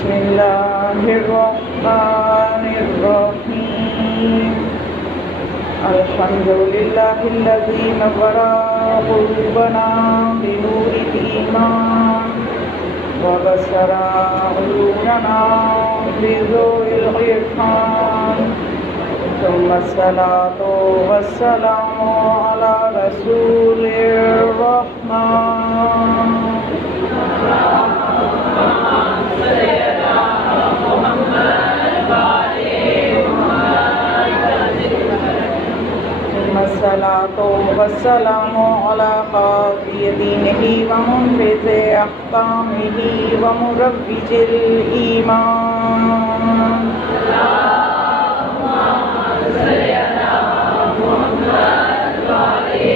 بسم اللہ الرحمن الرحیم الحمد للہ الذی نور قلوبنا بنور الایمان وبصر عیوننا بضوء العرفان ثم الصلاة والسلام على رسول الرحمن الصلاة والسلام على قاضي دينه ومنفذ أحكامه ومروج الإيمان اللهم صل على محمد وعلى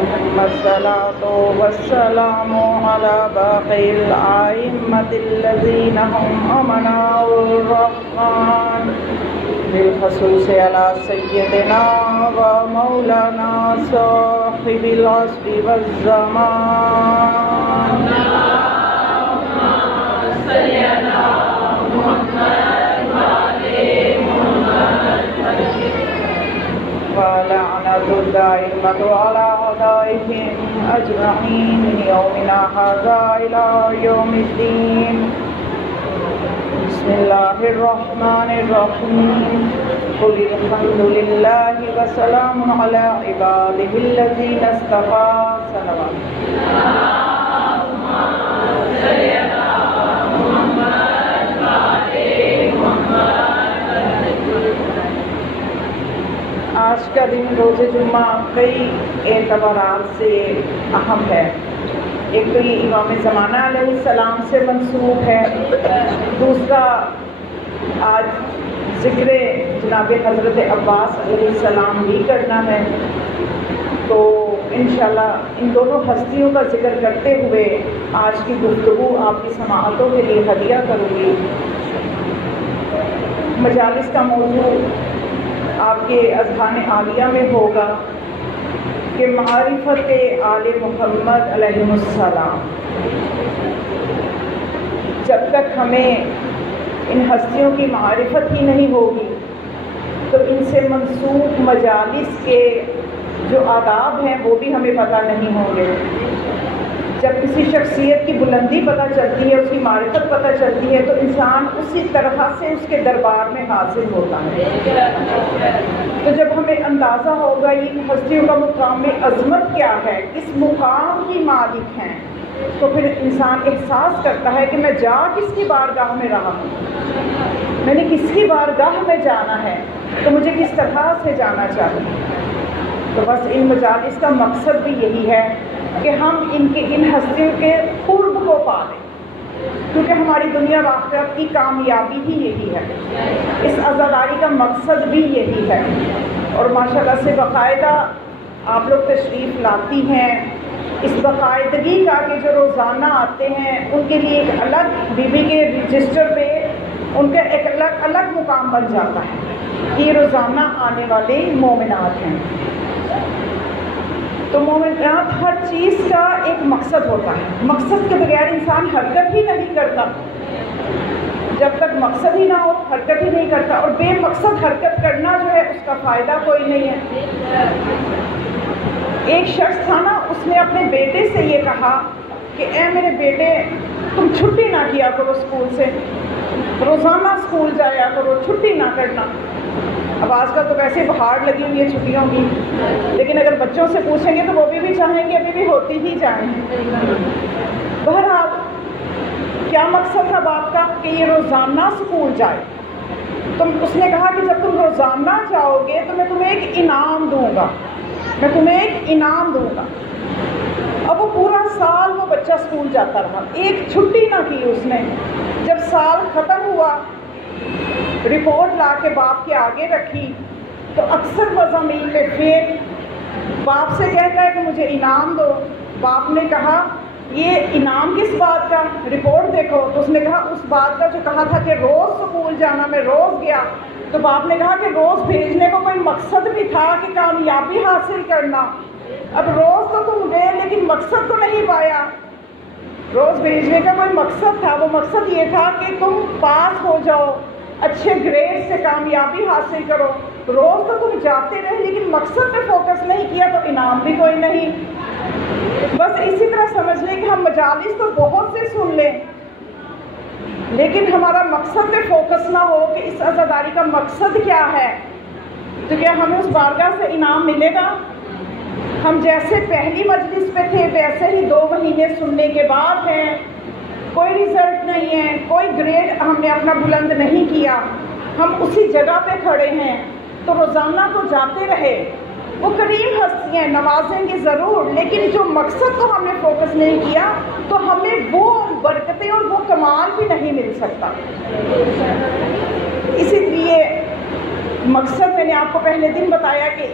محمد الصلاة والسلام على باقي الأئمة الذين هم أمناء الرحمن بالخصوص على سيدنا ومولانا صاحب العصر والزمان اللهم صل على محمد وعلى محمد ولعنة الدائمة على أعدائهم أجمعين من يومنا هذا إلى يوم الدين بسم اللہ الرحمن الرحیم قل الحمد للہ وسلام علی عبادہ الذین اصطفیٰ صلوات اللہم صل علی محمد وعلی محمد۔ آج کا دن روز جمعہ کئی اعتبارات سے اہم ہے۔ ایک تو یہ امام زمانہ علیہ السلام سے منسوب ہے، دوسرا آج ذکر جناب حضرت عباس علیہ السلام بھی کرنا ہے، تو انشاءاللہ ان دونوں ہستیوں کا ذکر کرتے ہوئے آج کی گفتگو آپ کی سماعتوں کے لیے ہدیہ کروں گی۔ مجالس کا موضوع آپ کے اذہان عالیہ میں ہوگا کہ معرفت آل محمد علیہ السلام۔ جب تک ہمیں ان ہستیوں کی معرفت ہی نہیں ہوگی تو ان سے منسوب مجالس کے جو آداب ہیں وہ بھی ہمیں پتہ نہیں ہوں گے۔ جب کسی شخصیت کی بلندی پتہ چلتی ہے، اس کی معرفت پتہ چلتی ہے، تو انسان اسی طرح سے اس کے دربار میں حاضر ہوتا ہے۔ تو جب ہمیں اندازہ ہوگا یہ ہستیوں کا مقام عظمت کیا ہے، کس مقام کی مالک ہیں، تو پھر انسان احساس کرتا ہے کہ میں جا کس کی بارگاہ میں رہا ہوں، میں نے کس کی بارگاہ میں جانا ہے، تو مجھے کس طرح سے جانا چاہیے۔ تو بس ان مجالس کا مقصد بھی یہی ہے کہ ہم ان ہستیوں کے قرب کو پا لیں، کیونکہ ہماری دنیا و آخرت کی کامیابی ہی یہی ہے، اس عزاداری کا مقصد بھی یہی ہے۔ اور ماشاءاللہ سے باقاعدہ آپ لوگ تشریف لاتی ہیں، اس باقاعدگی کا کہ جو روزانہ آتے ہیں ان کے لیے ایک الگ بی بی کے رجسٹر پہ ان کا ایک الگ مقام بن جاتا ہے کہ یہ روزانہ آنے والے مومنات ہیں۔ تو مومنات ہر چیز کا ایک مقصد ہوتا ہے، مقصد کے بغیر انسان حرکت ہی نہیں کرتا، جب تک مقصد ہی نہ ہو حرکت ہی نہیں کرتا، اور بے مقصد حرکت کرنا جو ہے اس کا فائدہ کوئی نہیں ہے۔ ایک شخص تھا نا، اس نے اپنے بیٹے سے یہ کہا کہ اے میرے بیٹے تم چھٹی نہ کیا کرو اسکول سے، روزانہ اسکول جایا کرو، چھٹی نہ کرنا۔ اب آج کل تو ویسے بہار لگی ہوئی ہے چھٹیوں کی، لیکن اگر بچوں سے پوچھیں گے تو وہ بھی چاہیں گے ابھی بھی ہوتی ہی جائیں۔ بہرحال کیا مقصد تھا باپ کا کہ یہ روزانہ اسکول جائے؟ تو اس نے کہا کہ جب تم روزانہ جاؤ گے تو میں تمہیں ایک انعام دوں گا، میں تمہیں ایک انعام دوں گا۔ اب وہ پورا سال وہ بچہ اسکول جاتا رہا، ایک چھٹی نہ کی اس نے۔ جب سال ختم ہوا، رپورٹ لا کے باپ کے آگے رکھی تو اکثر مضامین میں پھر باپ سے کہتا ہے کہ مجھے انعام دو۔ باپ نے کہا یہ انعام کس بات کا، رپورٹ دیکھو۔ تو اس نے کہا اس بات کا جو کہا تھا کہ روز اسکول جانا، میں روز گیا۔ تو باپ نے کہا کہ روز بھیجنے کو کوئی مقصد بھی تھا کہ کامیابی حاصل کرنا، اب روز تو تم گئے لیکن مقصد تو نہیں پایا۔ روز بھیجنے کا کوئی مقصد تھا، وہ مقصد یہ تھا کہ تم پاس ہو جاؤ، اچھے گریڈ سے کامیابی حاصل کرو۔ روز تو تم جاتے رہے لیکن مقصد پہ فوکس نہیں کیا تو انعام بھی کوئی نہیں۔ بس اسی طرح سمجھ لیں کہ ہم مجالس تو بہت سے سن لیں لیکن ہمارا مقصد پہ فوکس نہ ہو کہ اس عزاداری کا مقصد کیا ہے، تو کیا ہمیں اس بارگاہ سے انعام ملے گا؟ ہم جیسے پہلی مجلس پہ تھے ویسے ہی 2 مہینے سننے کے بعد ہیں، کوئی رزلٹ نہیں ہے، کوئی گریڈ ہم نے اپنا بلند نہیں کیا، ہم اسی جگہ پہ کھڑے ہیں۔ تو روزانہ تو جاتے رہے، وہ کریم ہستی ہیں، نوازیں گے ضرور، لیکن جو مقصد کو ہم نے فوکس نہیں کیا تو ہمیں وہ برکتیں اور وہ کمال بھی نہیں مل سکتا۔ اسی لیے مقصد میں نے آپ کو پہلے دن بتایا کہ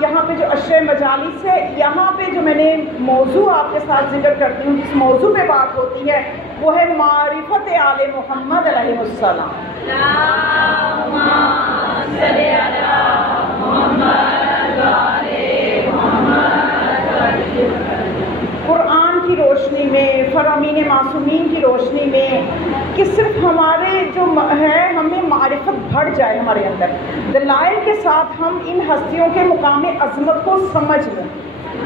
یہاں پہ جو عشر مجالس ہے، یہاں پہ جو میں نے موضوع آپ کے ساتھ ذکر کرتی ہوں، جس موضوع پہ بات ہوتی ہے وہ ہے معرفت آل محمد علیہ السلام۔ قرآن کی روشنی میں، فرامین معصومین کی روشنی میں، کہ صرف ہمارے جو ہے ہمیں معرفت بڑھ جائے ہمارے اندر، دلائل کے ساتھ ہم ان ہستیوں کے مقام عظمت کو سمجھ لیں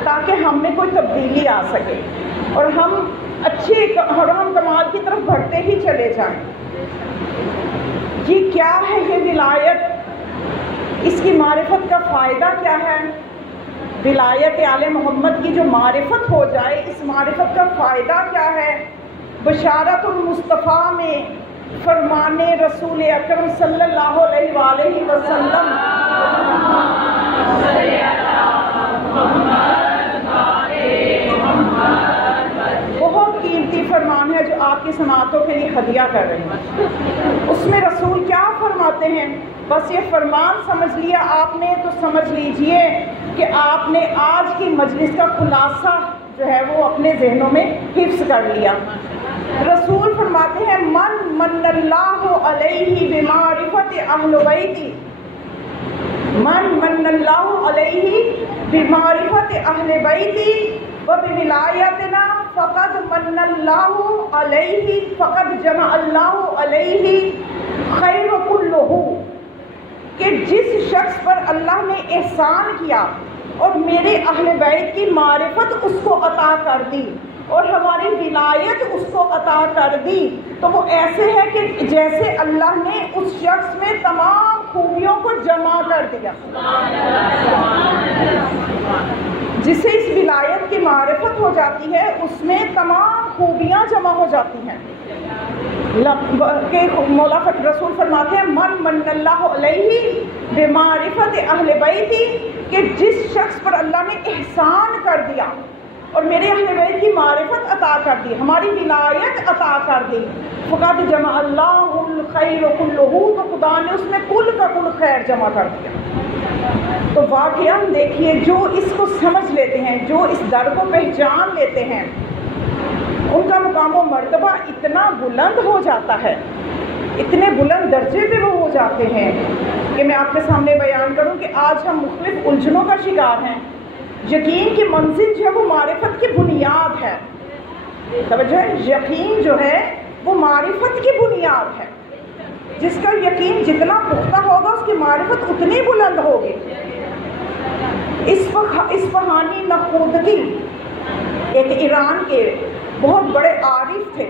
تاکہ ہم میں کوئی تبدیلی آ سکے اور ہم اچھے ہم کمال کی طرف بڑھتے ہی چلے جائیں۔ یہ کیا ہے یہ ولایت؟ اس کی معرفت کا فائدہ کیا ہے؟ ولایت آل محمد کی جو معرفت ہو جائے، اس معرفت کا فائدہ کیا ہے؟ بشارت المصطفیٰ میں فرمان رسول اکرم صلی اللہ علیہ وآلہ وسلم بہت قیمتی فرمان ہے جو آپ کی سماعتوں کے لیے ہدیہ کر رہے ہیں۔ اس میں رسول کیا فرماتے ہیں؟ بس یہ فرمان سمجھ لیا آپ نے تو سمجھ لیجئے کہ آپ نے آج کی مجلس کا خلاصہ جو ہے وہ اپنے ذہنوں میں حفظ کر لیا۔ رسول فرماتے ہیں من اللہ علیہ بمعرفت اہل بیتی، من اللہ علیہ بمعرفت اہل بیتی وبولایتنا فقد من اللہ علیہ فقد جمع اللہ علیہ خیر کلہ، کہ جس شخص پر اللہ نے احسان کیا اور میرے اہل بیت کی معرفت اس کو عطا کر دی اور ہماری ولایت اس کو عطا کر دی، تو وہ ایسے ہے کہ جیسے اللہ نے اس شخص میں تمام خوبیوں کو جمع کر دیا۔ جسے اس ولایت کی معرفت ہو جاتی ہے اس میں تمام خوبیاں جمع ہو جاتی ہیں۔ کہ مولا رسول فرماتے ہیں من اللہ علیہ بمعرفت اہل بیتی، کہ جس شخص پر اللہ نے احسان کر دیا اور میرے اہل بیت کی معرفت عطا کر دی، ہماری ولایت عطا کر دی، فقد جمع اللہ الخیر کلہ، تو خدا نے اس میں کل کا کل خیر جمع کر دیا۔ تو واقعاً دیکھیے جو اس کو سمجھ لیتے ہیں، جو اس در کو پہچان لیتے ہیں، ان کا مقام و مرتبہ اتنا بلند ہو جاتا ہے، اتنے بلند درجے پہ وہ ہو جاتے ہیں کہ میں آپ کے سامنے بیان کروں کہ آج ہم مختلف الجھنوں کا شکار ہیں۔ یقین کی منزل جو ہے وہ معرفت کی بنیاد ہے، توجہ ہے، یقین جو ہے وہ معرفت کی بنیاد ہے۔ جس کا یقین جتنا پختہ ہوگا اس کی معرفت اتنی بلند ہوگی۔ اصفہانی نخودگی ایک ایران کے بہت بڑے عارف تھے،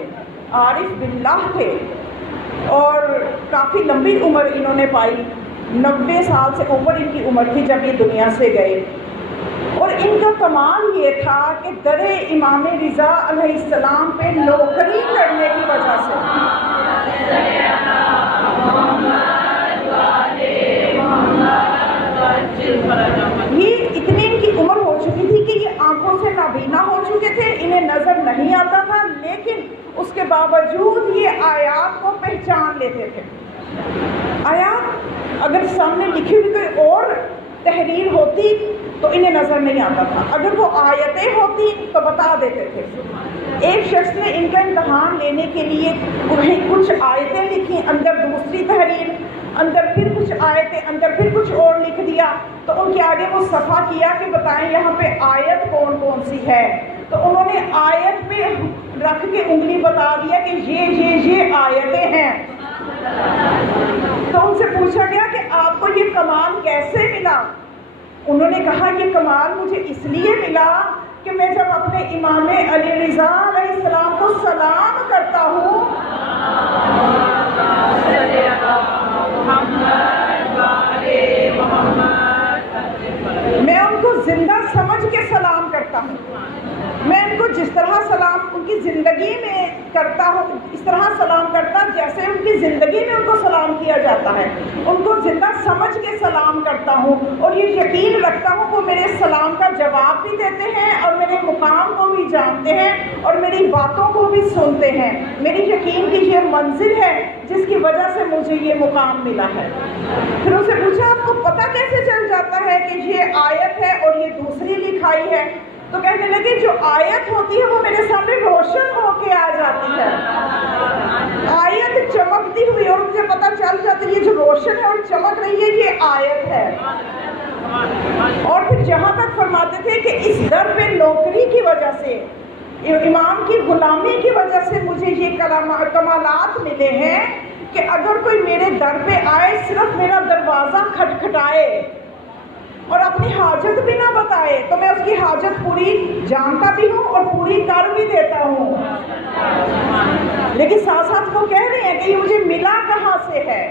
عارف باللہ تھے، اور کافی لمبی عمر انہوں نے پائی، 90 سال سے اوپر ان کی عمر تھی جب یہ دنیا سے گئے۔ اور ان کا کمال یہ تھا کہ در امام رضا علیہ السلام پہ نوکری کرنے کی وجہ سے یہ اتنی ان کی عمر ہو چکی تھی کہ یہ آنکھوں سے نابینا ہو چکے تھے، انہیں نظر نہیں آتا تھا، لیکن اس کے باوجود یہ آیات کو پہچان لیتے تھے۔ آیات اگر سامنے لکھی ہوئی کوئی اور تحریر ہوتی تو انہیں نظر نہیں آتا تھا، اگر وہ آیتیں ہوتی تو بتا دیتے تھے۔ ایک شخص نے ان کا امتحان لینے کے لیے کچھ آیتیں لکھی، اندر دوسری تحریر، اندر پھر کچھ آیتیں، اندر پھر کچھ اور لکھ دیا، تو ان کے آگے وہ صفحہ کیا کہ بتائیں یہاں پہ آیت کون کون سی ہے، تو انہوں نے آیت پہ رکھ کے انگلی بتا دیا کہ یہ آیتیں ہیں. تو ان سے پوچھا گیا کہ آپ کو یہ کمال کیسے ملا؟ انہوں نے کہا یہ کمال مجھے اس لیے ملا کہ میں جب اپنے امام علی رضا علیہ السلام کو سلام کرتا ہوں میں ان کو زندہ سمجھ کے سلام کرتا ہوں. میں ان کو جس طرح سلام ان کی زندگی میں کرتا ہوں اس طرح سلام کرتا جیسے ان کی زندگی میں ان کو سلام کیا جاتا ہے. ان کو زندہ سمجھ کے سلام کرتا ہوں اور یہ یقین رکھتا ہوں وہ میرے سلام کا جواب بھی دیتے ہیں اور میرے مقام کو بھی جانتے ہیں اور میری باتوں کو بھی سنتے ہیں. میری یقین کی یہ منزل ہے جس کی وجہ سے مجھے یہ مقام ملا ہے. پھر ان سے پوچھا آپ کو پتہ کیسے چل جاتا ہے کہ یہ آیت ہے اور یہ دوسری لکھائی ہے؟ تو کہنے لگے جو آیت ہوتی ہے وہ میرے سامنے روشن ہو کے آ جاتی ہے. آیت چمکتی ہوئی اور مجھے پتہ چل جاتا ہے یہ جو روشن ہے اور چمک رہی ہے یہ آیت ہے. اور پھر جہاں تک فرماتے تھے کہ اس در پہ نوکری کی وجہ سے امام کی غلامی کی وجہ سے مجھے یہ کمالات ملے ہیں کہ اگر کوئی میرے در پہ آئے صرف میرا دروازہ کھٹکھٹائے اور اپنی حاجت بھی نہ بتائے تو میں اس کی حاجت پوری جانتا بھی ہوں اور پوری کر بھی دیتا ہوں. لیکن ساتھ ساتھ وہ کہہ رہے ہیں کہ یہ مجھے ملا کہاں سے ہے.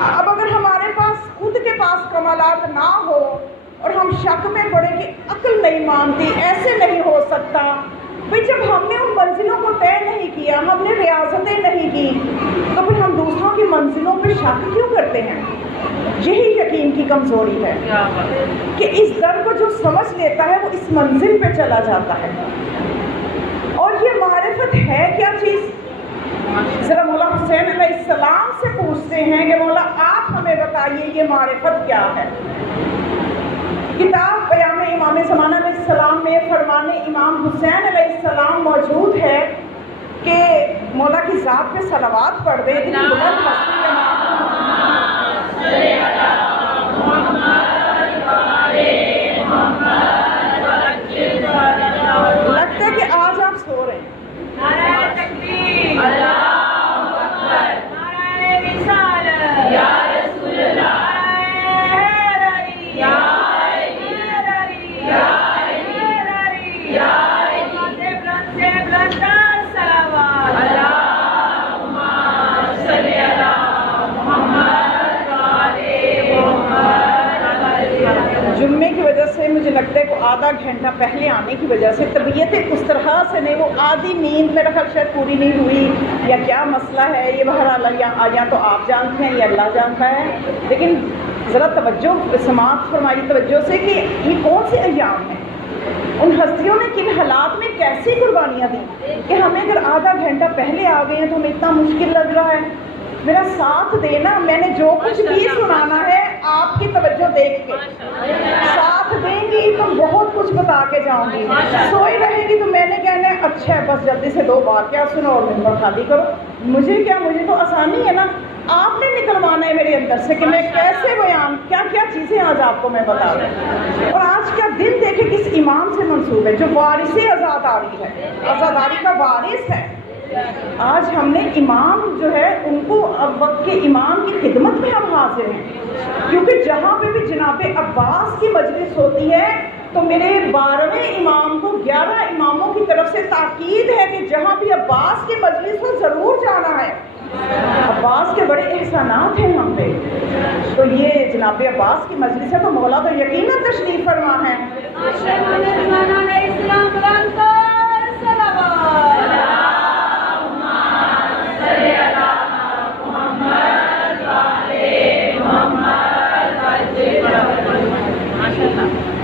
اب اگر ہمارے پاس خود کے پاس کمالات نہ ہو اور ہم شک میں پڑے کہ عقل نہیں مانتی ایسے نہیں ہو سکتا. بھئی جب ہم نے ان منزلوں کو طے نہیں کیا ہم نے ریاضتیں نہیں کی تو پھر ہم دوسروں کی منزلوں پہ شک کیوں کرتے ہیں؟ یہی یقین کی کمزوری ہے کہ اس در کو جو سمجھ لیتا ہے وہ اس منزل پہ چلا جاتا ہے. اور یہ معرفت ہے کیا چیز؟ ذرا مولا حسین علیہ السلام سے پوچھتے ہیں کہ مولا آپ ہمیں بتائیے یہ معرفت کیا ہے. کتاب پیام امام زمانہ علیہ السلام میں فرمان امام حسین علیہ السلام موجود ہے کہ مولا کی ذات پہ صلوات پڑھ دے. اتنی بلند ہستی کے لگتا ہے کہ آج آپ سو رہے ہیں. نعرہ تکبیر، اللہ اکبر، نعرہ رسالت، یا رسول اللہ، جمعے کی وجہ سے مجھے لگتا ہے کہ آدھا گھنٹہ پہلے آنے کی وجہ سے طبیعت اس طرح سے نہیں، وہ آدھی نیند میرا خیال شاید پوری نہیں ہوئی یا کیا مسئلہ ہے یہ بہرحال یا تو آپ جانتے ہیں یا اللہ جانتا ہے. لیکن ذرا توجہ سماعت فرمائی توجہ سے کہ یہ کون سے ایام ہیں، ان ہستیوں نے کن حالات میں کیسی قربانیاں دی کہ ہمیں اگر آدھا گھنٹہ پہلے آ گئے ہیں تو ہمیں اتنا مشکل لگ رہا ہے. میرا ساتھ دینا، میں نے جو کچھ بھی سنانا ہے آپ کی توجہ دیکھ کے ساتھ دیں گی تو بہت کچھ بتا کے جاؤں گی. سوئی رہے گی تو میں نے کہنا ہے اچھا ہے بس جلدی سے 2 بات کیا سنو اور منبر خالی کرو. مجھے تو آسانی ہے نا، آپ نے نکلوانا ہے میرے اندر سے کہ میں کیسے بیان کیا کیا چیزیں آج آپ کو میں بتا رہا ہوں. اور آج کا دن دیکھیں کس امام سے منسوب ہے جو وارث آزاداری ہے، آزاداری کا وارث ہے. آج ہم نے امام جو ہے ان کو اب وقت کے امام کی خدمت میں ہم حاضر ہیں کیونکہ جہاں پہ بھی جناب عباس کی مجلس ہوتی ہے تو میرے 12ویں امام کو 11 اماموں کی طرف سے تاکید ہے کہ جہاں بھی عباس کی مجلس ہو ضرور جانا ہے. عباس کے بڑے احسانات ہیں ہم پہ، تو یہ جناب عباس کی مجلس ہے تو مولا تو یقیناً تشریف فرما ہے.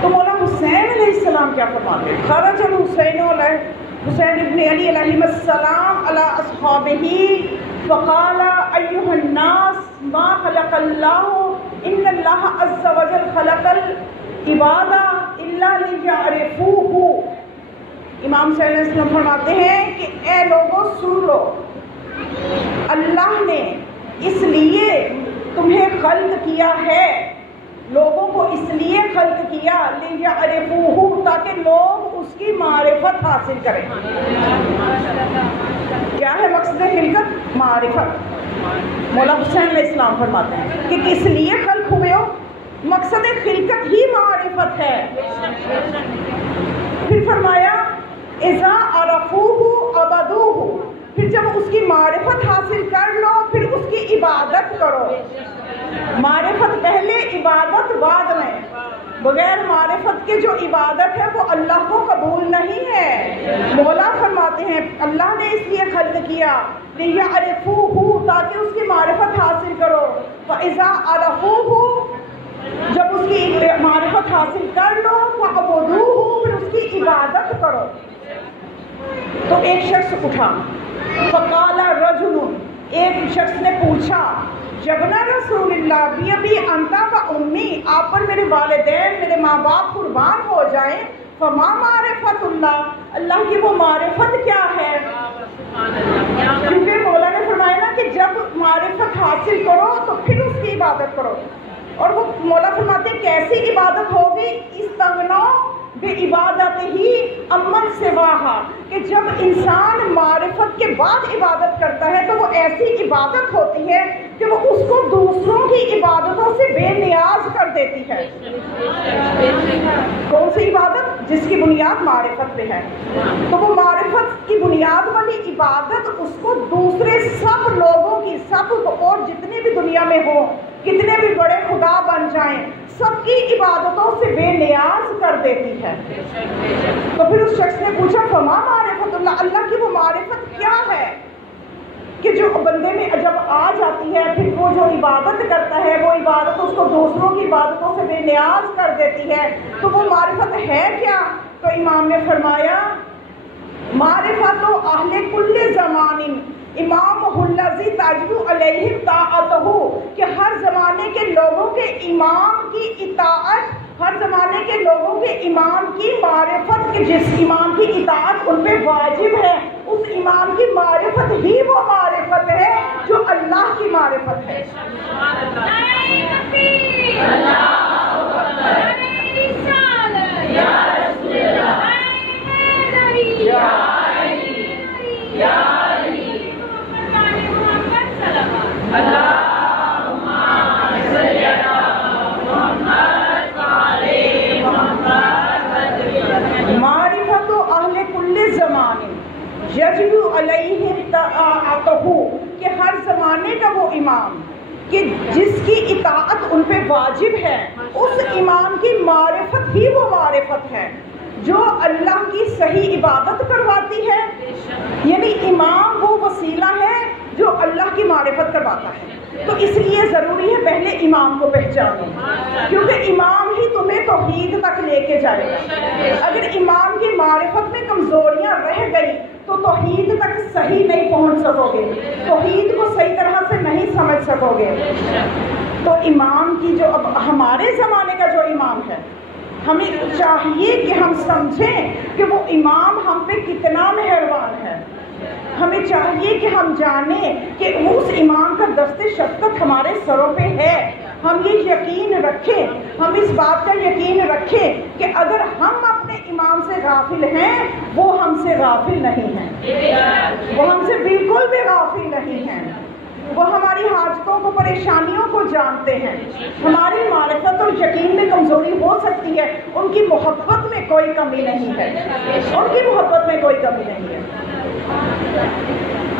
تو مولا حسین علیہ السلام کیا فرماتے ہیں؟ خرج الحسین حسین ابن علی علیہ السلام علی اصحابہ فقال ایھا الناس ما خلق اللہ ان اللہ عز وجل خلق العباد الا لیعرفوہ. امام صلی اللہ علیہ وسلم فرماتے ہیں کہ اے لوگوں سن لو، اللہ نے اس لیے تمہیں خلق کیا ہے لوگوں کو اس لیے خلق کیا لیعرفوہ تاکہ لوگ اس کی معرفت حاصل کریں. کیا ہے مقصد خلقت؟ معرفت. مولا حسین علیہ السلام فرماتے ہیں کہ کس لیے خلق ہوئے ہو؟ مقصد خلقت ہی معرفت ہے. پھر فرمایا اذا عرفوہ عبدوہ، پھر جب اس کی معرفت حاصل کر لو پھر اس کی عبادت کرو. معرفت پہلے، عبادت بعد میں. بغیر معرفت کے جو عبادت ہے وہ اللہ کو قبول نہیں ہے. مولا فرماتے ہیں اللہ نے اس لیے خلق کیا لیعرفوہ تاکہ اس کی معرفت حاصل کرو. فاذا عرفوہ، جب اس کی معرفت حاصل کر لو فعبدوہ، پھر اس کی عبادت کرو. تو ایک شخص اٹھا، فقال رجل، ایک شخص نے پوچھا جبنا رسول اللہ بھی ابھی انتا و امی، آپ پر میرے والدین میرے ماں باپ قربان ہو جائیں، فما معرفت اللہ، اللہ کی وہ معرفت کیا ہے؟ کیونکہ مولا نے فرمایا نا کہ جب معرفت حاصل کرو تو پھر اس کی عبادت کرو. اور وہ مولا فرماتے ہیں کیسی عبادت ہوگی؟ استغنا بعبادت ہی امن سواہا، کہ جب انسان معرفت کے بعد عبادت کرتا ہے تو وہ ایسی عبادت ہوتی ہے کہ وہ اس کو دوسروں کی عبادتوں سے بے نیاز کر دیتی ہے. کون سی عبادت؟ جس کی بنیاد معرفت پہ ہے. تو وہ معرفت کی بنیاد والی عبادت اس کو دوسرے سب لوگوں کی، سب اور جتنے بھی دنیا میں ہوں، کتنے بھی بڑے خدا بن جائیں، سب کی عبادتوں سے بے نیاز کر دیتی ہے. تو پھر اس شخص نے پوچھا فما معرفت اللہ، اللہ کی وہ معرفت کیا ہے کہ جو بندے میں جب آ جاتی ہے پھر وہ جو عبادت کرتا ہے وہ عبادت اس کو دوسروں کی عبادتوں سے بے نیاز کر دیتی ہے، تو وہ معرفت ہے کیا؟ تو امام نے فرمایا معرفت اہل کل زمان امام الذی تجب علیہ طاعتہ، کہ ہر زمانے کے لوگوں کے امام کی اطاعت، ہر زمانے کے لوگوں کے امام کی معرفت، کہ جس امام کی اطاعت ان پہ واجب ہے، اس امام کی معرفت ہی وہ معرفت ہے جو اللہ کی معرفت ہے. معرفت اہل کل زمان یجب علیہ طاعتہ، کہ ہر زمانے کا وہ امام کہ جس کی اطاعت ان پہ واجب ہے، اس امام کی معرفت ہی وہ معرفت ہے جو اللہ کی صحیح عبادت کرواتی ہے. یعنی امام وہ وسیلہ ہے جو اللہ کی معرفت کرواتا ہے. تو اس لیے ضروری ہے پہلے امام کو پہچانو، کیونکہ امام ہی تمہیں توحید تک لے کے جائے گا. اگر امام کی معرفت میں کمزوریاں رہ گئی تو توحید تک صحیح نہیں پہنچ سکو گے، توحید کو صحیح طرح سے نہیں سمجھ سکو گے. تو امام کی جو اب ہمارے زمانے کا جو امام ہے، ہمیں چاہیے کہ ہم سمجھیں کہ وہ امام ہم پہ کتنا مہربان ہے. ہمیں چاہیے کہ ہم جانیں کہ اس امام کا دست شفقت ہمارے سروں پہ ہے. ہم یہ یقین رکھیں، ہم اس بات کا یقین رکھیں کہ اگر ہم اپنے امام سے غافل ہیں وہ ہم سے غافل نہیں ہیں، وہ ہم سے بالکل بھی غافل نہیں ہیں. وہ ہماری حاجتوں کو، پریشانیوں کو جانتے ہیں. ہماری معرفت اور یقین میں کمزوری ہو سکتی ہے، ان کی محبت میں کوئی کمی نہیں ہے، ان کی محبت میں کوئی کمی نہیں ہے.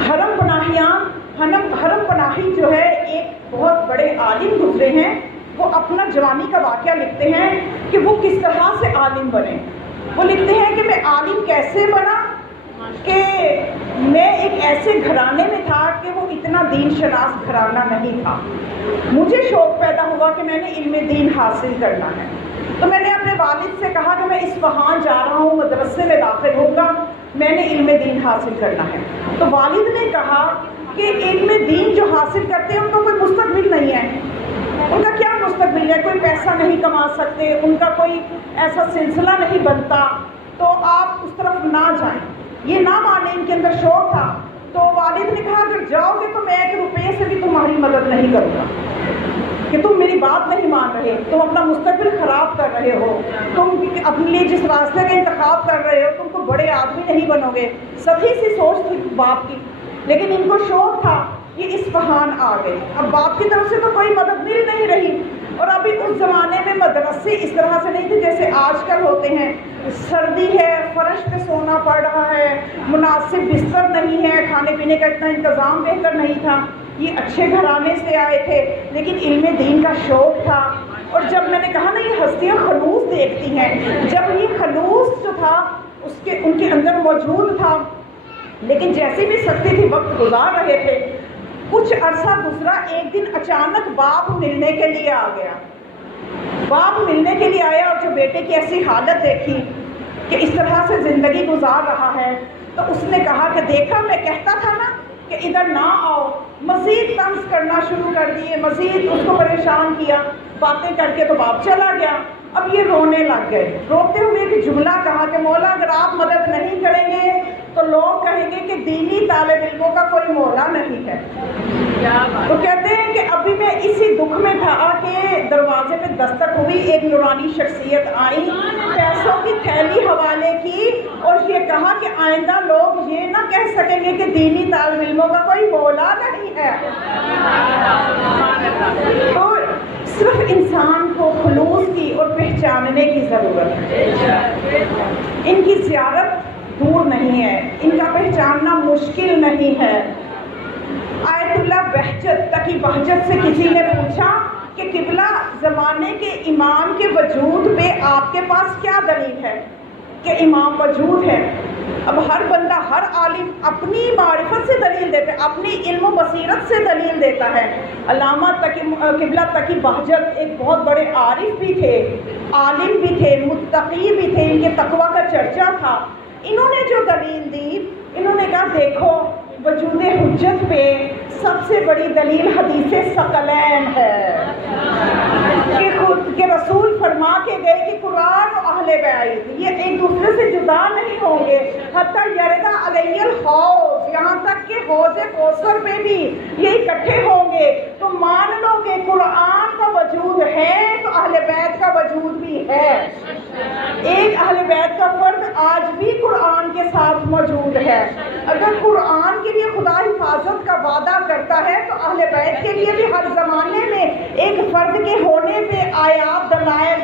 حرم پناہی جو ہے ایک بہت بڑے عالم گزرے ہیں، وہ اپنا جوانی کا واقعہ لکھتے ہیں کہ وہ کس طرح سے عالم بنے. وہ لکھتے ہیں کہ میں عالم کیسے بنا کہ میں ایک ایسے گھرانے میں تھا کہ وہ اتنا دین شناس گھرانہ نہیں تھا. مجھے شوق پیدا ہوا کہ میں نے علم دین حاصل کرنا ہے، تو میں نے اپنے والد سے کہا کہ میں اصفہان جا رہا ہوں، مدرسے میں داخل ہوں گا، میں نے علم دین حاصل کرنا ہے. تو والد نے کہا کہ علم دین جو حاصل کرتے ہیں ان کا کوئی مستقبل نہیں ہے. ان کا کیا مستقبل ہے؟ کوئی پیسہ نہیں کما سکتے، ان کا کوئی ایسا سلسلہ نہیں بنتا، تو آپ اس طرف نہ جائیں. یہ نہ مانے، ان کے اندر شوق تھا. تو والد نے کہا اگر جاؤ گے تو میں 1 روپے سے بھی تمہاری مدد نہیں کروں گا، کہ تم میری بات نہیں نہیں مان رہے، تم اپنا مستقبل خراب کر رہے ہو، تم اپنے لیے جس راستے کا انتخاب کر رہے ہو تم کو بڑے آدمی نہیں بنو گے. سخی سی سوچ تھی باپ کی، لیکن ان کو شوق تھا یہ اصفہان آ گئے. اب باپ کی طرف سے تو کوئی مدد مل نہیں رہی، اور ابھی اس زمانے میں مدرسے اس طرح سے نہیں تھے جیسے آج کل ہوتے ہیں. سردی ہے، فرش پہ سونا پڑ رہا ہے، مناسب بستر نہیں ہے، کھانے پینے کا اتنا انتظام بہتر نہیں تھا. یہ اچھے گھرانے سے آئے تھے لیکن علم دین کا شوق تھا. اور جب میں نے کہا نا یہ ہستیاں خلوص دیکھتی ہیں، جب یہ خلوص جو تھا ان کے اندر موجود تھا، لیکن جیسے بھی سکتی تھی وقت گزار رہے تھے. کچھ عرصہ گزرا، ایک دن اچانک باپ ملنے کے لیے آ گیا. باپ ملنے کے لیے آیا اور جو بیٹے کی ایسی حالت دیکھی کہ اس طرح سے زندگی گزار رہا ہے تو اس نے کہا کہ دیکھا میں کہتا تھا نا کہ ادھر نہ آؤ. مزید طنز کرنا شروع کر دیے، مزید اس کو پریشان کیا. باتیں کر کے تو باپ چلا گیا. اب یہ رونے لگ گئے. روتے ہوئے ایک جملہ کہا کہ مولا اگر آپ مدد نہیں کریں گے تو لوگ کہیں گے کہ دینی طالب علموں کا کوئی مولا نہیں ہے. تو کہتے ہیں کہ ابھی میں اسی دکھ میں تھا کہ دروازے پہ دستک ہوئی، ایک نورانی شخصیت آئی، پیسوں کی تھیلی حوالے کی اور یہ کہا کہ آئندہ لوگ یہ نہ کہہ سکیں گے کہ دینی طالب علموں کا کوئی مولا نہیں ہے. تو صرف انسان کو خلوص کی اور پہچاننے کی ضرورت ہے. ان کی زیارت دور نہیں ہے، ان کا پہچاننا مشکل نہیں ہے. آیت اللہ بہجت تقی بہجت سے کسی نے پوچھا کہ قبلہ زمانے کے امام کے وجود پہ آپ کے پاس کیا دلیل ہے کہ امام وجود ہے؟ اب ہر بندہ، ہر عالم اپنی معرفت سے دلیل دیتا ہے، اپنی علم و بصیرت سے دلیل دیتا ہے. علامہ قبلہ تقی بہجت ایک بہت بڑے عارف بھی تھے، عالم بھی تھے، متقی بھی تھے، ان کے تقویٰ کا چرچا تھا. انہوں نے جو دلیل دی، انہوں نے کہا دیکھو وجود حجت پہ سب سے بڑی دلیل حدیث ثقلین ہے کہ خود کے رسول فرما کے گئے کہ قرآن و اہل بیت یہ ایک دوسرے سے جدا نہیں ہوں گے. حتی یرد علی الحوض، یہاں تک کہ حوض کوثر پہ بھی یہ اکٹھے ہوں گے. تو مان لو کہ قرآن کا وجود ہے تو اہل بیت کا وجود بھی ہے. ایک اہل بیت کا فرد آج بھی قرآن کے ساتھ موجود ہے. اگر قرآن کے لیے خدا حفاظت کا وعدہ کرتا ہے تو اہل بیت کے لیے بھی ہر زمانے میں ایک فرد کے ہونے پہ آیات دلائل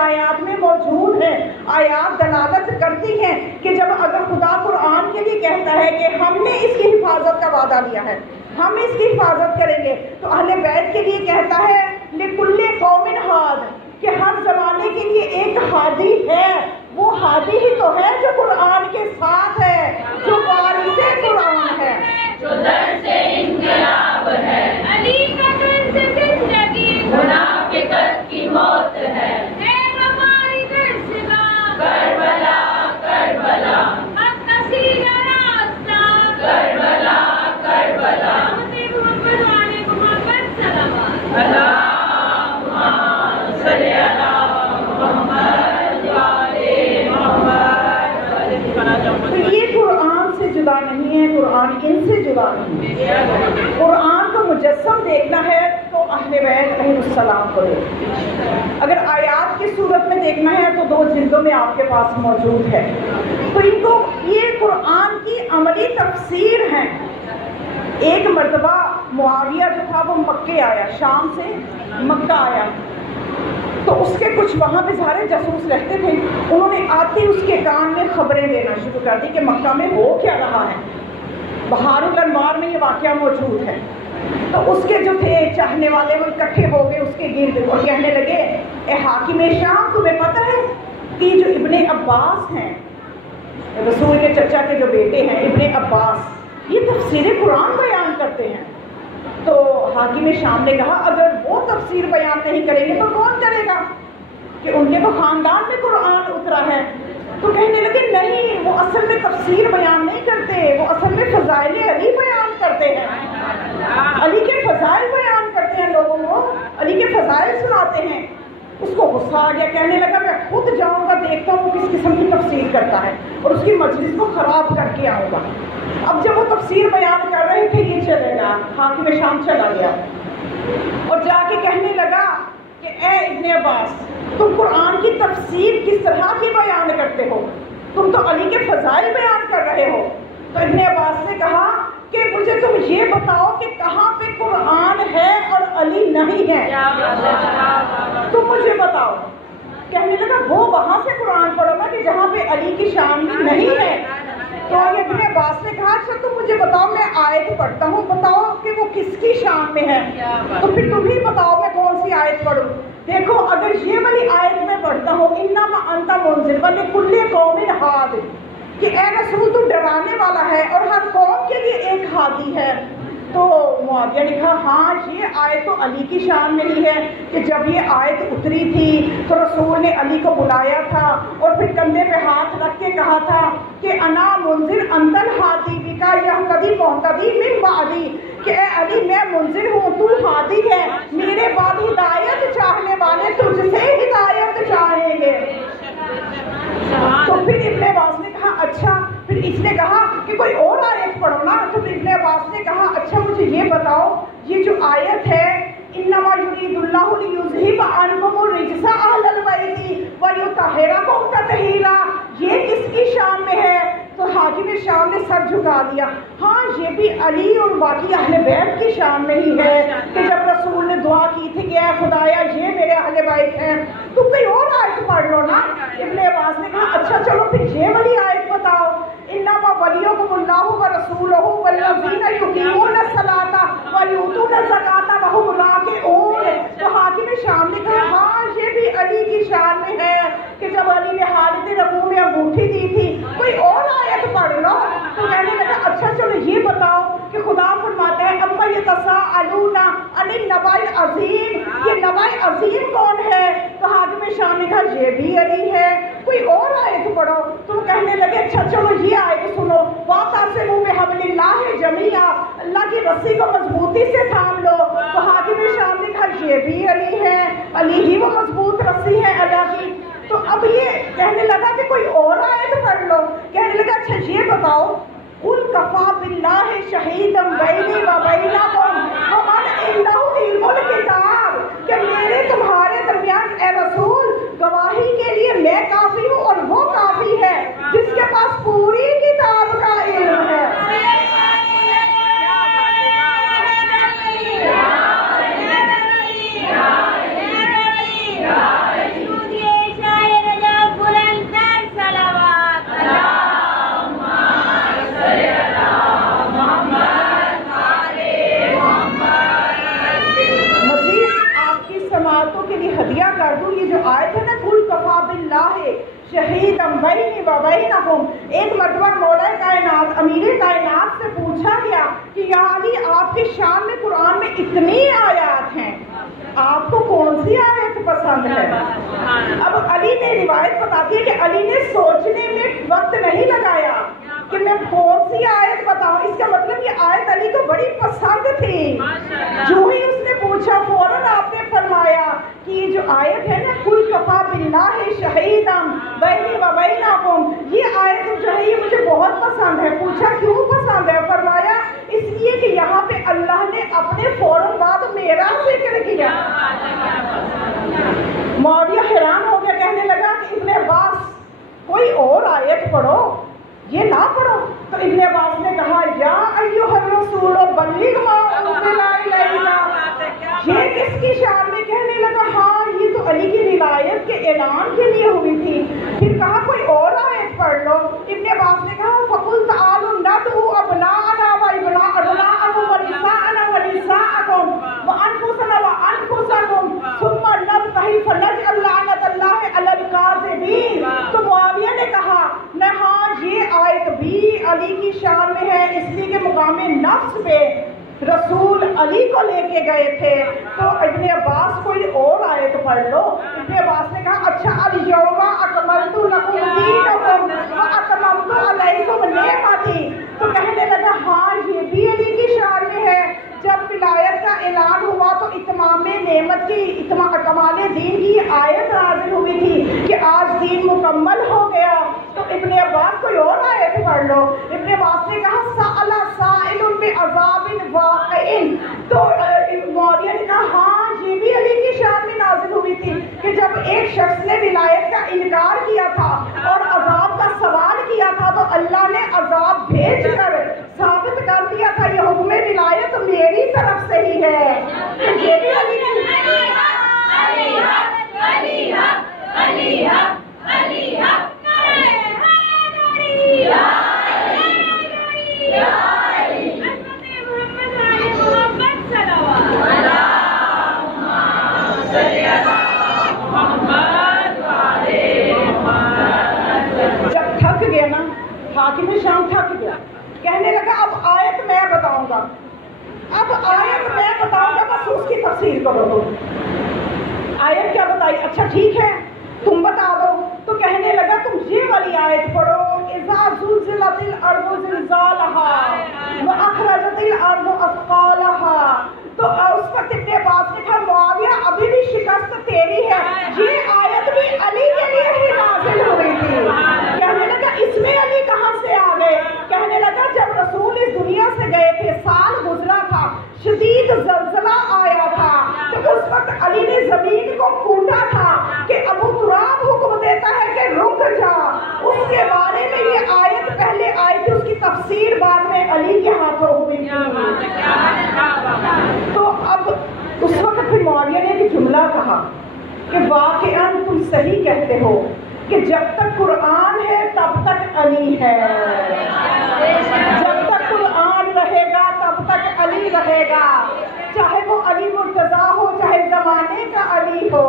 آیات میں موجود ہیں. آیات دلالت کرتی ہیں کہ جب اگر خدا قرآن کے لیے کہتا ہے کہ ہم نے اس کی حفاظت کا وعدہ لیا ہے، ہم اس کی حفاظت کریں گے، تو اہل بیت کے لیے کہتا ہے لِكُلِّ قَوْمٍ ہَادٍ کہ ہر زمانے کے لیے ایک ہادی ہے. وہ ہادی ہی تو ہے جو قرآن کے ساتھ ہے، جو وارث قرآن ہے، جو درس انقلاب ہے، علی کا درس زندگی، منافقت کی موت ہے ہماری درسگاہ کربلا کربلا، حق کا سیدھا راستہ کربلا کربلا، محمد والے محمد صلوات اللہم صلی علی محمد والے محمد. تو یہ قرآن سے جدا نہیں ہے، قرآن ان سے جدا نہیں ہے. قرآن کو مجسم دیکھنا ہے تو اہل بیت علیہ السلام کو دیکھنا. اگر آیات کی صورت میں دیکھنا ہے تو 2 جلدوں میں آپ کے پاس موجود ہے. تو ان کو یہ قرآن کی عملی تفسیر ہے. ایک مرتبہ معاویہ جو تھا وہ مکے آیا، شام سے مکہ آیا، تو اس کے کچھ وہاں پہ سارے جاسوس رہتے تھے. انہوں نے آتے اس کے کان میں خبریں دینا شروع کر دی کہ مکہ میں ہو کیا رہا ہے. بہار الانوار میں یہ واقعہ موجود ہے. تو اس کے جو تھے چاہنے والے وہ اکٹھے ہو گئے اس کے گرد اور کہنے لگے اے حاکم شام، تمہیں پتہ ہے کہ جو ابن عباس ہیں، رسول کے چچا کے جو بیٹے ہیں ابن عباس، یہ تفسیر قرآن بیان کرتے ہیں. تو حاکم شام نے کہا اگر وہ تفسیر بیان نہیں کریں گے تو کون کرے گا، کہ ان کے تو خاندان میں قرآن اترا ہے. تو کہنے لگے نہیں، وہ اصل میں تفسیر بیان نہیں کرتے، وہ اصل میں فضائل علی بیان کرتے ہیں، علی کے فضائل بیان کرتے ہیں، لوگوں کو علی کے فضائل سناتے ہیں. اس کو غصہ آ گیا، کہنے لگا میں خود جاؤں گا، دیکھتا ہوں کس قسم کی تفسیر کرتا ہے اور اس کی مجلس کو خراب کر کے آؤں گا. اب جب وہ تفسیر بیان کر رہے تھے یہ چلے گا، حاکم شام چلا گیا اور جا کے کہنے لگا کہ اے ابن عباس تم قرآن کی تفسیر کس طرح کی بیان کرتے ہو، تم تو علی کے فضائل بیان کر رہے ہو۔ تو ابن عباس نے کہا کہ مجھے تم یہ بتاؤ کہ کہاں پہ قرآن ہے اور علی نہیں ہے، تم مجھے بتاؤ۔ کہنے لگا وہ وہاں سے قرآن پڑھو گا کہ جہاں پہ علی کی شان بھی نہیں ہے۔ تو ابن عباس نے کہا اچھا تم مجھے بتاؤ، میں آیت پڑھتا ہوں، بتاؤ کہ وہ کس کی شان میں ہے، تو پھر تم ہی بتاؤ میں کون سی آیت پڑھوں۔ دیکھو اگر یہ والی آیت میں پڑھتا ہوں انما انت منذر ولکل قوم ہاد، کہ اے رسول تو ڈرانے والا ہے اور ہر قوم کے لیے ایک ہادی ہے، تو معاویہ نے کہا ہاں یہ آیت تو علی کی شان میں ہی ہے کہ جب یہ آیت اتری تھی تو رسول نے علی کو بلایا تھا اور پھر کندھے پہ ہاتھ رکھ کے کہا تھا کہ انا منذر انت الہادی بکا یہتدی مہتدی من بعدی، کہ اے علی میں منذر ہوں تو ہادی ہے، میرے بعد ہدایت چاہنے والے تجھ سے ہدایت چاہیں گے۔ تو پھر ابن عباس نے کہا اچھا، پھر اس نے کہا کہ کوئی اور آیت پڑھو نا، تو ابن عباس نے کہا اچھا مجھے یہ بتاؤ یہ جو آیت ہے انما یرید اللہ لیذھب عنکم الرجس اہل البیت ویطہرکم تطہیرا، یہ کس کی شان میں ہے؟ تو حاکم شام نے سر جھکا دیا، ہاں یہ بھی علی اور باقی اہل بیت کی شان میں ہی ہے کہ جب رسول نے دعا کی تھی کہ اے خدایا یہ میرے اہل بیت ہیں، تو کوئی اور آیت پڑھ لو نا۔ ابن عباس نے کہا اچھا چلو پھر یہ والی آیت بتاؤ، انما ولیکم اللہ ورسولہ والذین یقیمون الصلاۃ ویؤتون الزکاۃ وہم راکعون۔ تو حاکم شام نے کہا ہاں یہ بھی علی کی شان میں ہے کہ جب علی نے حالت رکوع میں انگوٹھی دی تھی، کوئی اور آیت پڑھ لو۔ تو کہنے لگا اچھا چلو یہ بتاؤ کہ خدا فرماتا ہے اما یتساءلون عن النبأ العظیم، یہ نبأ عظیم کون ہے؟ تو حاکم شام نے کہا یہ بھی علی ہے، کوئی اور آیت پڑھو۔ تو کہنے لگے اچھا چلو یہ آیت سنو، واعتصموا بحبل اللہ جمیعا، اللہ کی رسی کو مضبوطی سے تھام لو۔ تو حاکم شام نے کہا یہ بھی علی ہے، علی ہی وہ مضبوط رسی ہے اللہ کی۔ تو اب یہ کہنے لگا کہ کوئی اور آیت پڑھ لو۔ کہنے لگا اچھا یہ بتاؤ قل کفی باللہ شہیدا بینی و بینکم ومن عندہ علم الکتاب، کہ میرے تمہارے درمیان اے رسول گواہی کے لیے میں کافی ہوں اور وہ کافی ہے جس کے پاس پوری کتاب کا علم ہے۔ ہدیہ کر دوں یہ جو آیت ہے نا قل کفی باللہ شہیدا بینی و بینکم، ایک مرتبہ مولا کائنات امیر کائنات سے پوچھا گیا کہ یا علی آپ کی شان میں قرآن میں اتنی آیات ہیں، آپ کو کون سی آیت پسند ہے؟ اب علی نے روایت بتاتی ہے کہ علی نے سوچنے میں وقت نہیں لگایا کہ میں کون سی آیت بتاؤں، اس کا مطلب یہ آیت علی کو بڑی پسند تھی۔ جو ہی اس نے پوچھا فوراً آپ نے فرمایا کہ یہ جو آیت ہے نا قل کفی باللہ شہیدا بینی و بینکم، یہ آیت جو ہے یہ مجھے بہت پسند ہے۔ پوچھا کیوں پسند ہے؟ فرمایا اس لیے کہ یہاں پہ اللہ نے اپنے فوراً بعد میرا ذکر کیا۔ معاویہ حیران ہو گیا، کہنے لگا کہ ابن عباس کوئی اور آیت پڑھو، یہ نہ پڑھو۔ تو ابن عباس نے کہا یا ایھا الرسول بلغ ما انزل الیک، یہ کس کی شان میں؟ کہنے لگا ہاں یہ تو علی کی ولایت کے اعلان کے لیے ہوئی تھی۔ پھر کہا کوئی اور آیت پڑھ لو۔ ابن عباس نے کہا فقل تعالوا ندعو ابناءنا وابناءکم ونساءنا ونساءکم وانفسنا وانفسکم ثم نبتہل فنجعل لعنۃ اللہ علی الکاذبین۔ تو معاویہ نے کہا نہ ہاں یہ آیت بھی علی کی شان میں ہے، اس لیے کہ مقام نفس پہ رسول علی کو لے کے گئے تھے۔ تو ابن عباس کوئی اور آیت پڑھ لو۔ ابن عباس نے کہا اچھا الیوم اکملت لکم دینکم واتممت علیکم نعمتی۔ تو کہنے لگا ہاں یہ بھی علی کی شان میں ہے، جب ولایت کا اعلان ہوا تو اتمام نعمت کی کمال دین کی آیت نازل ہوئی تھی کہ آج دین مکمل ہو گیا۔ تو ابن عباس کوئی اور آیت پڑھ لو۔ ابن عباس نے کہا سأل سائل بعذاب واقع، تو معاویہ نے کہا ہاں یہ بھی علی کی شان میں نازل شخص نے ولایت کا انکار کیا تھا اور عذاب کا سوال کیا تھا تو اللہ نے عذاب بھیج کر ثابت کر دیا تھا یہ حکم ولایت میری طرف سے ہی ہے. یہ بھی حاکم شام تھک گیا, کہنے لگا اب آیت میں بتاؤں گا, بس اس کی تفسیر کرو. تو آیت کیا بتائی؟ اچھا ٹھیک ہے تم بتا دو. تو کہنے لگا تم یہ والی آیت پڑھو, اذا زلزلت الارض زلزالها واخرجت الارض اثقالها. تو اس وقت ابن عباس نے کہا معاویہ ابھی بھی شکست تیری ہے, یہ آیت بھی علی کے لیے ہی نازل ہوئی تھی. کہنے لگا اس میں علی کہاں سے آ گئے؟ کہنے لگا جب رسول اس دنیا سے گئے تھے, سال گزرا تھا, شدید زلزلہ آیا تھا, تو اس وقت علی نے زمین کو کوٹا تھا کہ ابو تراب حکم دیتا ہے کہ رک جا. اس کے بارے میں یہ آیت پہلے آئی تھی, اس کی تفسیر بعد میں علی کے ہاتھوں ہوئی. تو اب اس وقت پھر معاویہ نے ایک جملہ کہا کہ واقعاً تم صحیح کہتے ہو کہ جب تک قرآن ہے تب تک علی ہے, جب تک قرآن رہے گا تب تک علی رہے گا, چاہے وہ علی مرتضیٰ ہو چاہے زمانے کا علی ہو,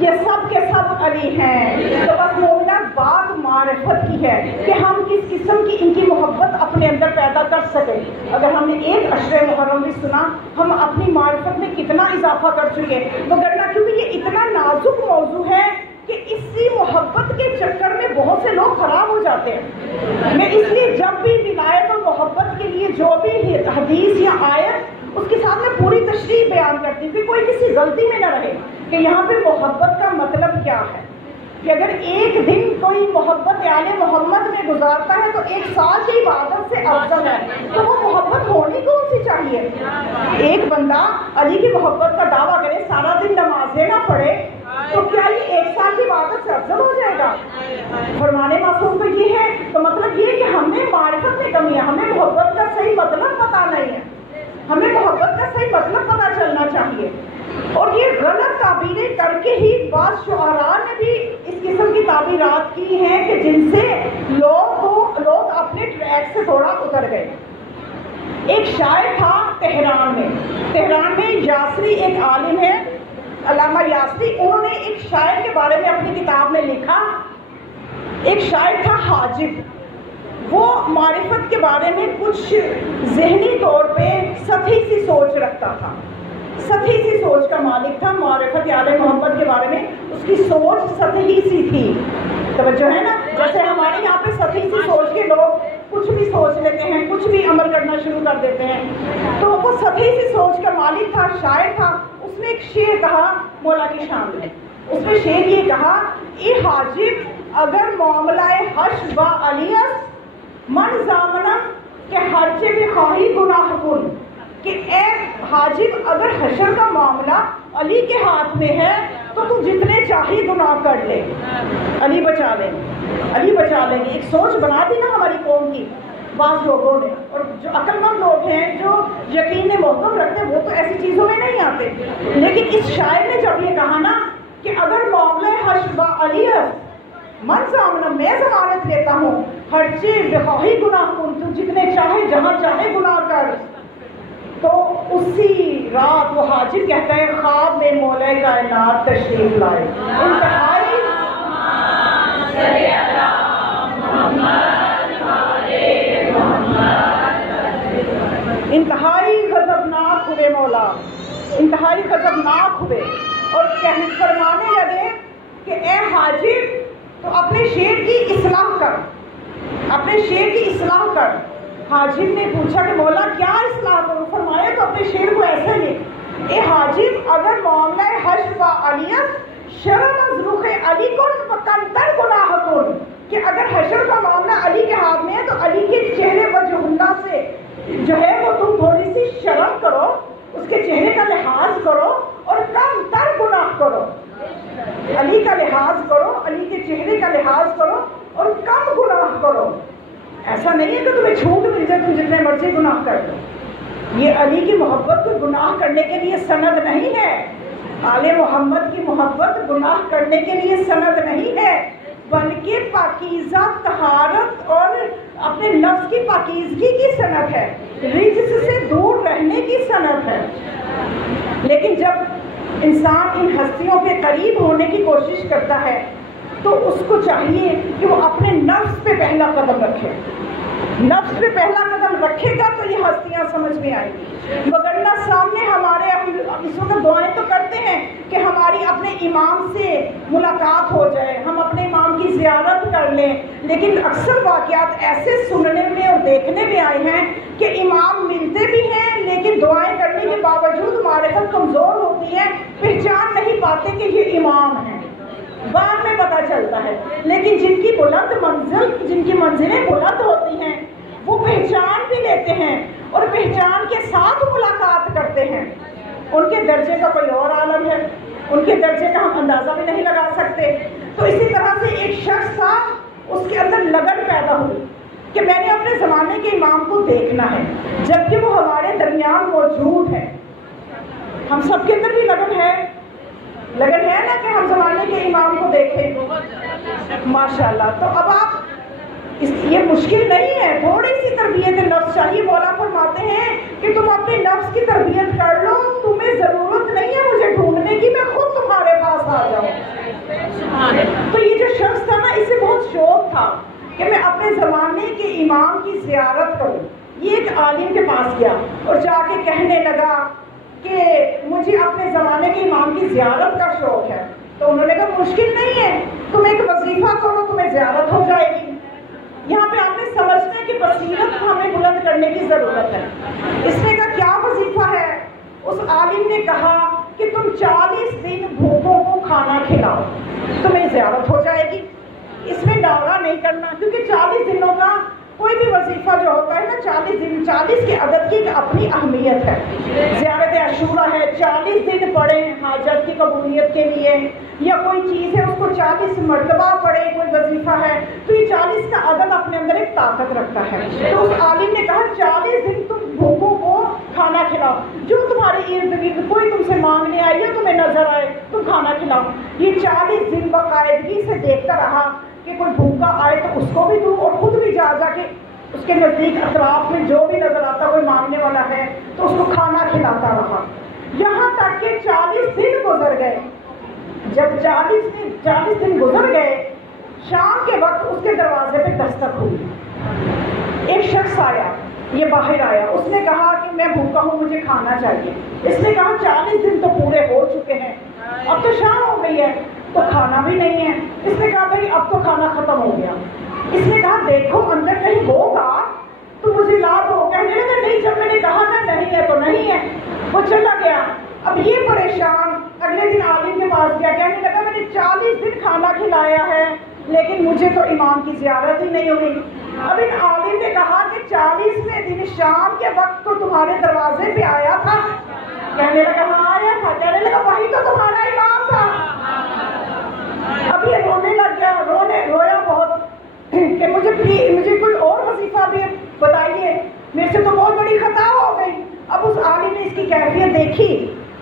یہ سب کے سب علی ہیں. تو بس مومنہ بات معرفت کی ہے کہ ہم کس قسم کی ان کی محبت اپنے اندر پیدا کر سکیں. اگر ہم نے ایک عشر محرم بھی سنا, ہم اپنی معرفت میں کتنا اضافہ کر چکے. وگرنہ کیونکہ یہ اتنا نازک موضوع ہے کہ اسی محبت کے چکر میں بہت سے لوگ خراب ہو جاتے ہیں. میں اس لیے جب بھی ولایت اور محبت کے لیے جو بھی حدیث یا آیت اس کے ساتھ میں پوری تشریح بیان کرتی ہوں کہ کوئی کسی غلطی میں نہ رہے کہ یہاں پہ محبت کا مطلب کیا ہے. کہ اگر ایک دن کوئی محبت آل محمد میں گزارتا ہے تو ایک سال کی عبادت سے افضل ہے, تو وہ محبت ہونی کون سی چاہیے؟ ایک بندہ علی کی محبت کا دعویٰ کرے, سارا دن نمازیں نہ پڑھے, تو کیا یہ ایک سال کی عبادت سے افضل ہو جائے گا؟ فرمانے معصوم کو یہ ہے. تو مطلب یہ کہ ہمیں معرفت میں کمی ہے, ہمیں محبت کا صحیح مطلب پتہ نہیں ہے, ہمیں محبت کا صحیح مطلب پتہ چلنا چاہیے. اور یہ غلط تعبیریں کر کے ہی بعض شعراء نے بھی اس قسم کی تعبیرات کی ہیں کہ جن سے لوگ اپنے ٹریک سے تھوڑا اتر گئے. ایک شاعر تھا تہران میں یاسری ایک عالم ہے, علامہ یاسری, انہوں نے ایک شاعر کے بارے میں اپنی کتاب میں لکھا. ایک شاعر تھا حاجب, وہ معرفت کے بارے میں کچھ ذہنی طور پہ سطحی سی سوچ رکھتا تھا, سطحی سی سوچ کا مالک تھا. معرفت آل محمد کے بارے میں اس کی سوچ سطحی سی تھی. توجہ ہے نا, جیسے ہمارے یہاں پہ سطحی سی سوچ کے لوگ کچھ بھی سوچ لیتے ہیں, کچھ بھی عمل کرنا شروع کر دیتے ہیں. تو وہ سطحی سی سوچ کا مالک تھا, شاعر تھا. اس نے ایک شعر کہا مولا کی شان میں. اس میں شعر یہ کہا, اے حاجب اگر معاملہ حشر با علیس من زامنم کہ ہرچے بھی خواہی گناہ کن. کہ اے حاجب اگر حشر کا معاملہ علی کے ہاتھ میں ہے تو تو جتنے چاہیے گناہ کر لے, علی بچا لیں گے. ایک سوچ بنا دی نا ہماری قوم کی بعض لوگوں نے, اور جو عقل مند لوگ ہیں جو یقین محکم رکھتے ہیں وہ تو ایسی چیزوں میں نہیں آتے. لیکن اس شاعر نے جب یہ کہا نا کہ اگر معاملہ حشر با علی من سامنا, میں ضمانت لیتا ہوں ہرچے بخواہی گناہ کن, تو جتنے چاہے جہاں چاہے گناہ کر. تو اسی رات وہ حاجب کہتا ہے خواب میں مولا کائنات تشریف لائے. انتہائی غضبناک ہوئے مولا, انتہائی غضبناک ہوئے اور فرمانے لگے کہ اے حاجب تو اپنے شعر کی اصلاح کر, اپنے شعر کی اصلاح کر. حاجب نے پوچھا کہ مولا کیا اصلاح کروں؟ فرمایا تو اپنے شعر کو ایسے لکھ, اے حاجب اگر معاملہ حشر و علیت شرم از رخ علی کن و کمتر گناہ کن. کہ اگر حشر کا معاملہ علی کے ہاتھ میں ہے تو علی کے چہرے وجہ اللہ سے جو ہے وہ تم تھوڑی سی شرم کرو, اس کے چہرے کا لحاظ کرو اور کم تر گناہ کرو. لحاظ کرو اور کم گناہ کرو. ایسا نہیں ہے کہ تمہیں چھوٹ مل جائے تم جتنے مرضی گناہ کر دو. یہ علی کی محبت کو گناہ کرنے کے لیے سند نہیں ہے. آل محمد کی محبت گناہ کرنے کے لیے سند نہیں ہے، بلکہ پاکیزہ طہارت اور اپنے نفس کی پاکیزگی کی سند ہے، رجس سے دور رہنے کی سند ہے. لیکن جب انسان ان ہستیوں کے قریب ہونے کی کوشش کرتا ہے تو اس کو چاہیے کہ وہ اپنے نفس پہ پہلا قدم رکھے. نفس پہ پہلا قدم رکھے گا تو یہ ہستیاں سمجھ میں آئیں گی. وگرنہ سامنے ہمارے اس وقت دعائیں تو کرتے ہیں کہ ہماری اپنے امام سے ملاقات ہو جائے، ہم اپنے امام کی زیارت کر لیں، لیکن اکثر واقعات ایسے سننے میں اور دیکھنے میں آئے ہیں کہ امام ملتے بھی ہیں لیکن دعائیں کرنے کے باوجود معرفت کمزور ہوتی ہے، پہچان نہیں پاتے کہ یہ امام ہیں. بعد میں پتہ چلتا ہے. لیکن جن کی بلند منزل، جن کی منزلیں بلند ہوتی ہیں، وہ پہچان بھی لیتے ہیں اور پہچان کے ساتھ ملاقات کرتے ہیں. ان کے درجے کا کوئی اور عالم ہے، ان کے درجے کا ہم اندازہ بھی نہیں لگا سکتے. تو اسی طرح سے ایک شخص تھا، اس کے اندر لگن پیدا ہوئی کہ میں نے اپنے زمانے کے امام کو دیکھنا ہے، جبکہ وہ ہمارے درمیان موجود ہے. ہم سب کے اندر بھی لگن ہے نا کہ ہم زمانے کے امام کو دیکھیں. ماشاءاللہ. تو اب آپ یہ مشکل نہیں ہے، تھوڑی سی تربیت نفس چاہیے. مولا فرماتے ہیں کہ تم اپنے نفس کی تربیت کر لو، تمہیں ضرورت نہیں ہے مجھے ڈھونڈنے کی، میں خود تمہارے پاس آ جاؤں. تو یہ جو شخص تھا نا، اسے بہت شوق تھا کہ میں اپنے زمانے کے امام کی زیارت کروں. یہ ایک عالم کے پاس گیا اور جا کے کہنے لگا کہ مجھے اپنے زمانے کے امام کی زیارت کا شوق ہے. تو انہوں نے کہا مشکل نہیں ہے، تم ایک وظیفہ کرو، تمہیں زیارت ہو جائے گی. یہاں پہ آپ نے سمجھنا ہے کہ بصیرت ہمیں بلند کرنے کی ضرورت ہے. اس نے کہا کیا وظیفہ ہے؟ اس عالم نے کہا کہ تم 40 دن بھوکوں کو کھانا کھلاؤ، تمہیں زیارت ہو جائے گی. اس میں ڈاغا نہیں کرنا، کیونکہ 40 دنوں کا کوئی بھی وظیفہ جو ہوتا ہے نا، 40 دن، 40 کے عدد کی ایک اپنی اہمیت ہے. زیارت عاشورہ ہے، 40 دن پڑھیں حاجت کی قبولیت کے لیے، یا کوئی چیز ہے اس کو 40 مرتبہ پڑھے، کوئی وظیفہ ہے، تو یہ 40 کا عدد اپنے اندر ایک طاقت رکھتا ہے. تو اس عالم نے کہا 40 دن تم بھوکوں کو کھانا کھلاؤ، جو تمہارے ارد گرد کوئی تم سے مانگنے آئے یا تمہیں نظر آئے تم کھانا کھلاؤ. یہ 40 دن باقاعدگی سے دیکھتا رہا کہ کوئی بھوکا آئے تو اس کو بھی دوں، اور خود بھی جا کے اس کے نزدیک اطراف میں جو بھی نظر آتا کوئی مانگنے والا ہے تو اس کو کھانا کھلاتا رہا. یہاں تک کہ 40 دن گزر گئے. جب 40 دن گزر گئے، شام کے وقت اس کے دروازے پہ دستک ہوئی. ایک شخص آیا، یہ باہر آیا، اس نے کہا کہ میں بھوکا ہوں، مجھے کھانا چاہیے. اس نے کہا 40 دن تو پورے ہو چکے ہیں، اب تو شام ہو گئی ہے تو کھانا بھی نہیں ہے. اس نے کہا بھائی اب تو کھانا ختم ہو گیا. اس نے کہا دیکھو اندر کہیں ہوگا تو مجھے لا دو. کہنے لگا نہیں، جب میں نے کہا نا نہیں ہے تو نہیں ہے. وہ چلا گیا. اب یہ پریشان اگلے دن عالم کے پاس گیا، کہنے لگا میں نے 40 دن کھانا کھلایا ہے لیکن مجھے تو امام کی زیارت ہی نہیں ہوئی. اب ان عالم نے کہا کہ 40ویں دن شام کے وقت تو تمہارے دروازے پہ آیا تھا. کہنے لگا ہاں آیا تھا. کہنے لگا وہی تو تمہارا امام تھا. اب یہ رونے لگ گیا، رویا بہت کہ مجھے کوئی اور وظیفہ بھی بتائیے، میرے سے تو بہت بڑی خطا ہو گئی. اب اس عالم نے اس کی کیفیت دیکھی،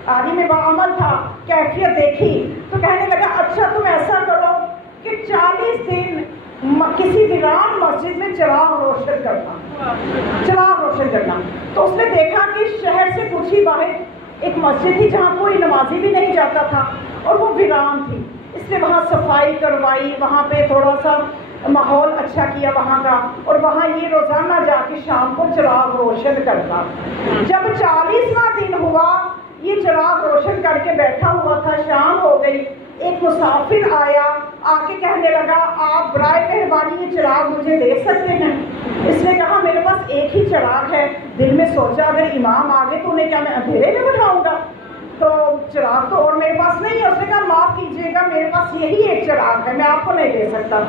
عالم باعمل تھا، کیفیت دیکھی تو کہنے لگا اچھا تم ایسا کرو کہ 40 دن کسی ویران مسجد میں چراغ روشن کرنا. تو اس نے دیکھا کہ شہر سے کچھ ہی باہر ایک مسجد تھی جہاں کوئی نمازی بھی نہیں جاتا تھا اور وہ ویران تھی. اس نے وہاں صفائی کروائی، وہاں پہ تھوڑا سا ماحول اچھا کیا وہاں کا، اور وہاں یہ روزانہ جا کے شام کو چراغ روشن کرتا. جب 40واں دن ہوا، یہ چراغ روشن کر کے بیٹھا ہوا تھا، شام ہو گئی. ایک مسافر آیا، آ کے کہنے لگا آپ برائے مہربانی یہ چراغ مجھے دے سکتے ہیں؟ اس نے کہا میرے پاس ایک ہی چراغ ہے. دل میں سوچا اگر امام آگے تو انہیں کیا میں اندھیرے میں بٹھاؤں گا، تو چراغ تو اور میرے پاس نہیں ہے. اس نے کہا معاف کیجیے گا میرے پاس یہی ایک چراغ ہے، میں آپ کو نہیں دے سکتا.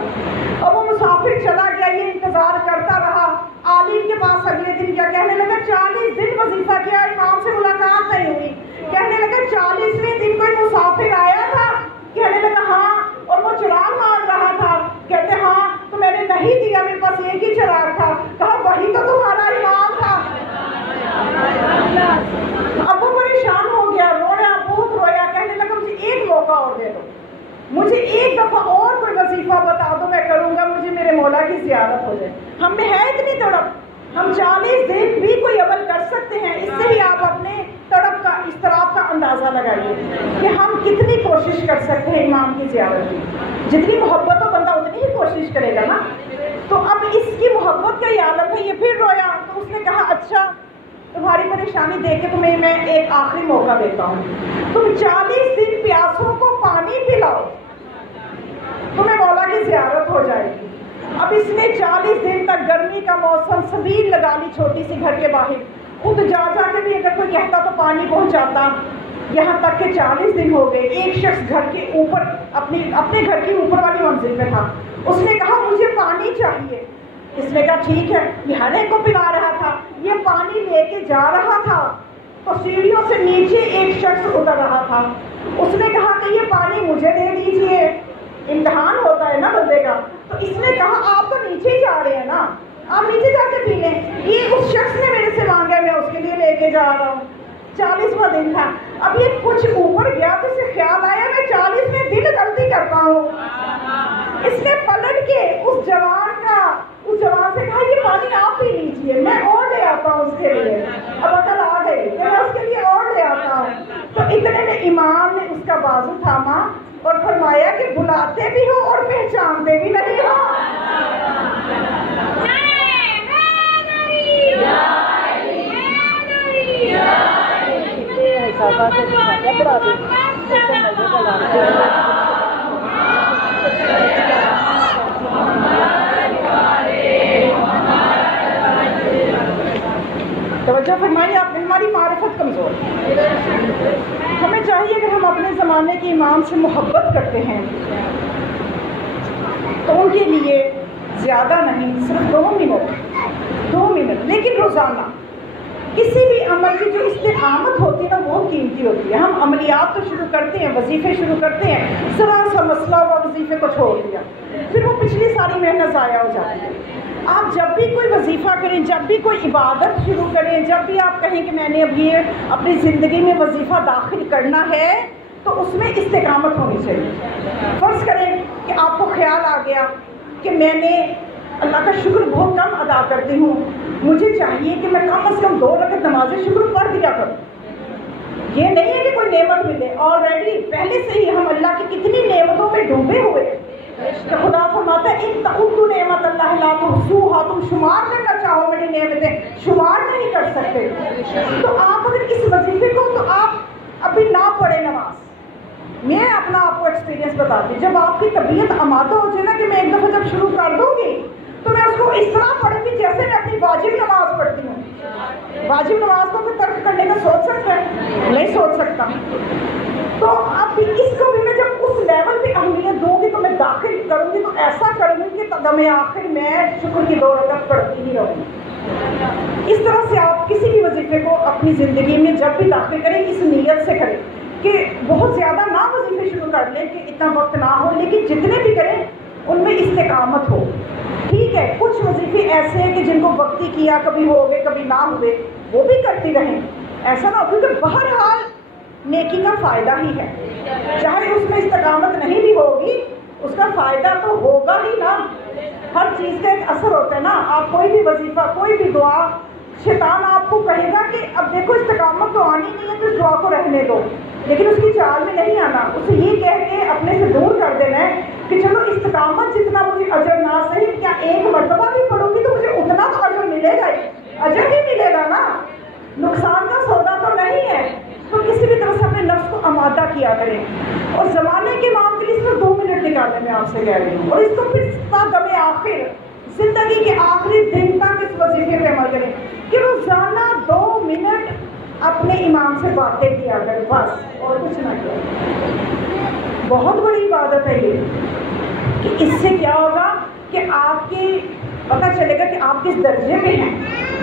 اور وہ مسافر چلا گیا، یہ انتظار کرتا رہا. عالم کے پاس اگلے دن کیا کہنے لگا 40 دن وظیفہ کیا، امام سے ملاقات نہیں ہوئی. کہنے لگا 40ویں دن کوئی مسافر آیا تھا؟ کہنے لگا ہاں، اور وہ چراغ مانگ رہا تھا. ہے. ہم میں ہے اتنی تڑپ, ہم 40 دن بھی کوئی عمل کر سکتے ہیں. اس سے ہی آپ اپنے تڑپ کا, اضطراب کا اندازہ لگائیے کہ ہم کتنی کوشش کر سکتے ہیں امام کی زیارت کی. جتنی محبت ہو بندہ اتنی ہی کوشش کرے گا نا. تو اب اس کی محبت کا یہ عالم ہے. یہ پھر رویا تو اس نے کہا اچھا تمہاری پریشانی دیکھ کے تمہیں میں ایک آخری موقع دیتا ہوں, تم 40 دن پیاسوں کو پانی پلاؤ, تمہیں مولا کی زیارت ہو جائے گی. اب اس نے 40 دن تک گرمی کا موسم سبیل لگا لی چھوٹی سی گھر کے باہر, خود جا کے بھی اگر کوئی کہتا تو پانی پہنچاتا. یہاں تک کہ 40 دن ہو گئے. ایک شخص گھر کے اوپر اپنے گھر کی اوپر والی منزل پہ تھا. اس نے کہا مجھے پانی چاہیے. اس نے کہا ٹھیک ہے. یہ ہر ایک کو پلا رہا تھا, یہ پانی لے کے جا رہا تھا تو سیڑھیوں سے نیچے ایک شخص اتر رہا تھا. اس نے کہا کہ یہ پانی مجھے دے دیجیے, امتحان ہوتا ہے نا بندے کا. تو اس نے کہا آپ تو نیچے ہی جا رہے ہیں نا, آپ نیچے جا کے پی لیں. یہ اس شخص نے میرے سے مانگا, میں اس کے لیے لے کے جا رہا ہوں. 40واں دن تھا. اب یہ کچھ اوپر گیا تو اسے خیال آیا میں 40ویں دن غلطی کرتا ہوں. اس نے پلٹ کے اس جوان سے کہا یہ پانی آپ پی لیجیے, میں اور لے آتا ہوں اس کے لیے. اب عقل آ گئی کہ میں اس کے لیے اور لے آتا ہوں. تو اتنے میں امام نے اس کا بازو تھاما اور فرمایا کہ بلاتے بھی ہو اور پہچانتے بھی نہیں ہو. توجہ فرمائیے آپ نے, ہماری معرفت کمزور ہے. ہمیں چاہیے کہ ہم اپنے زمانے کے امام سے محبت کرتے ہیں تو ان کے لیے زیادہ نہیں, صرف 2 منٹ لیکن روزانہ کسی بھی عمل کی جو استقامت ہوتی ہے نا وہ قیمتی ہوتی ہے. ہم عملیات تو شروع کرتے ہیں, وظیفے شروع کرتے ہیں, ذرا سا مسئلہ ہوا وظیفے کو چھوڑ دیا, پھر وہ پچھلی ساری محنت ضائع ہو جاتی ہے. آپ جب بھی کوئی وظیفہ کریں, جب بھی کوئی عبادت شروع کریں, جب بھی آپ کہیں کہ میں نے اب یہ اپنی زندگی میں وظیفہ داخل کرنا ہے تو اس میں استقامت ہونی چاہیے. فرض کریں کہ آپ کو خیال آ گیا کہ میں نے اللہ کا شکر بہت کم ادا کرتی ہوں, مجھے چاہیے کہ میں کم از کم 2 رکعت نماز شکر پڑھ دیا کروں. یہ نہیں ہے کہ کوئی نعمت ملے, آلریڈی پہلے سے ہی ہم اللہ کی کتنی نعمتوں میں ڈوبے ہوئے. کہ خدا فرماتا ہے ان تعدوا نعمت اللہ لا تحصوها, تم شمار کرنا چاہو میری نعمتیں شمار نہیں کر سکتے. تو آپ اگر اس وظیفے کو, تو آپ ابھی نہ پڑھیں نماز. میں اپنا آپ کو ایکسپیرینس بتاتی ہوں, جب آپ کی طبیعت آمادہ ہو جائے نا کہ میں ایک دفعہ جب شروع کر دوں گی تو میں اس کو اس طرح پڑھوں گی جیسے میں اپنی واجب نماز پڑھتی ہوں. واجب نماز کو کوئی ترک کرنے کا سوچ سکتا ہے؟ نہیں سوچ سکتا. تو اب اس کو بھی میں جب اس لیول پہ اہمیت دوں گی تو میں داخل کروں گی تو ایسا کروں گی کہ قدم آخر میں شکر کی 2 رکعت پڑھتی ہی رہوں گی. اس طرح سے آپ کسی بھی وظیفے کو اپنی زندگی میں جب بھی داخل کریں اس نیت سے کریں کہ بہت زیادہ نہ وظیفے شروع کر لیں کہ اتنا وقت نہ ہو, لیکن جتنے بھی کریں ان میں استقامت ہو. ٹھیک ہے, کچھ وظیفے ایسے ہیں کہ جن کو وقتی کیا, کبھی ہو گئے کبھی نہ ہوئے, وہ بھی کرتی رہیں. ایسا نہ ہو, کیونکہ بہرحال نیکی کا فائدہ ہی ہے. چاہے اس میں استقامت نہیں بھی ہوگی اس کا فائدہ تو ہوگا ہی نا. ہر چیز کا ایک اثر ہوتا ہے نا. آپ کوئی بھی وظیفہ, کوئی بھی دعا, شیطان آپ کو کہے گا کہ اب دیکھو استقامت تو آنی نہیں ہے تو اس دعا کو رہنے دو, لیکن اس کی چال میں نہیں آنا. اسے یہ کہہ کے اپنے سے دور کر دینا ہے کہ چلو استقامت جتنا مجھے اجر نہ صحیح, کیا ایک مرتبہ بھی پڑھوں گی تو مجھے اتنا تو اجر ملے گا ہی, اجر ہی ملے گا نا, نقصان کا سودا تو نہیں ہے. تو کسی بھی طرح سے اپنے نفس کو آمادہ کیا کریں. اور زمانے کے امام کے لیے اس میں 2 منٹ نکالنے میں آپ سے کہہ رہی ہوں, اور اس کو پھر دم آخر زندگی کے آخری دن تک اس وظیفے پہ عمل کریں کہ روزانہ 2 منٹ اپنے امام سے باتیں کیا کریں, بس اور کچھ نہ کریں. بہت بڑی عبادت ہے یہ کہ اس سے کیا ہوگا کہ آپ کی پتہ چلے گا کہ آپ کس درجے میں ہیں.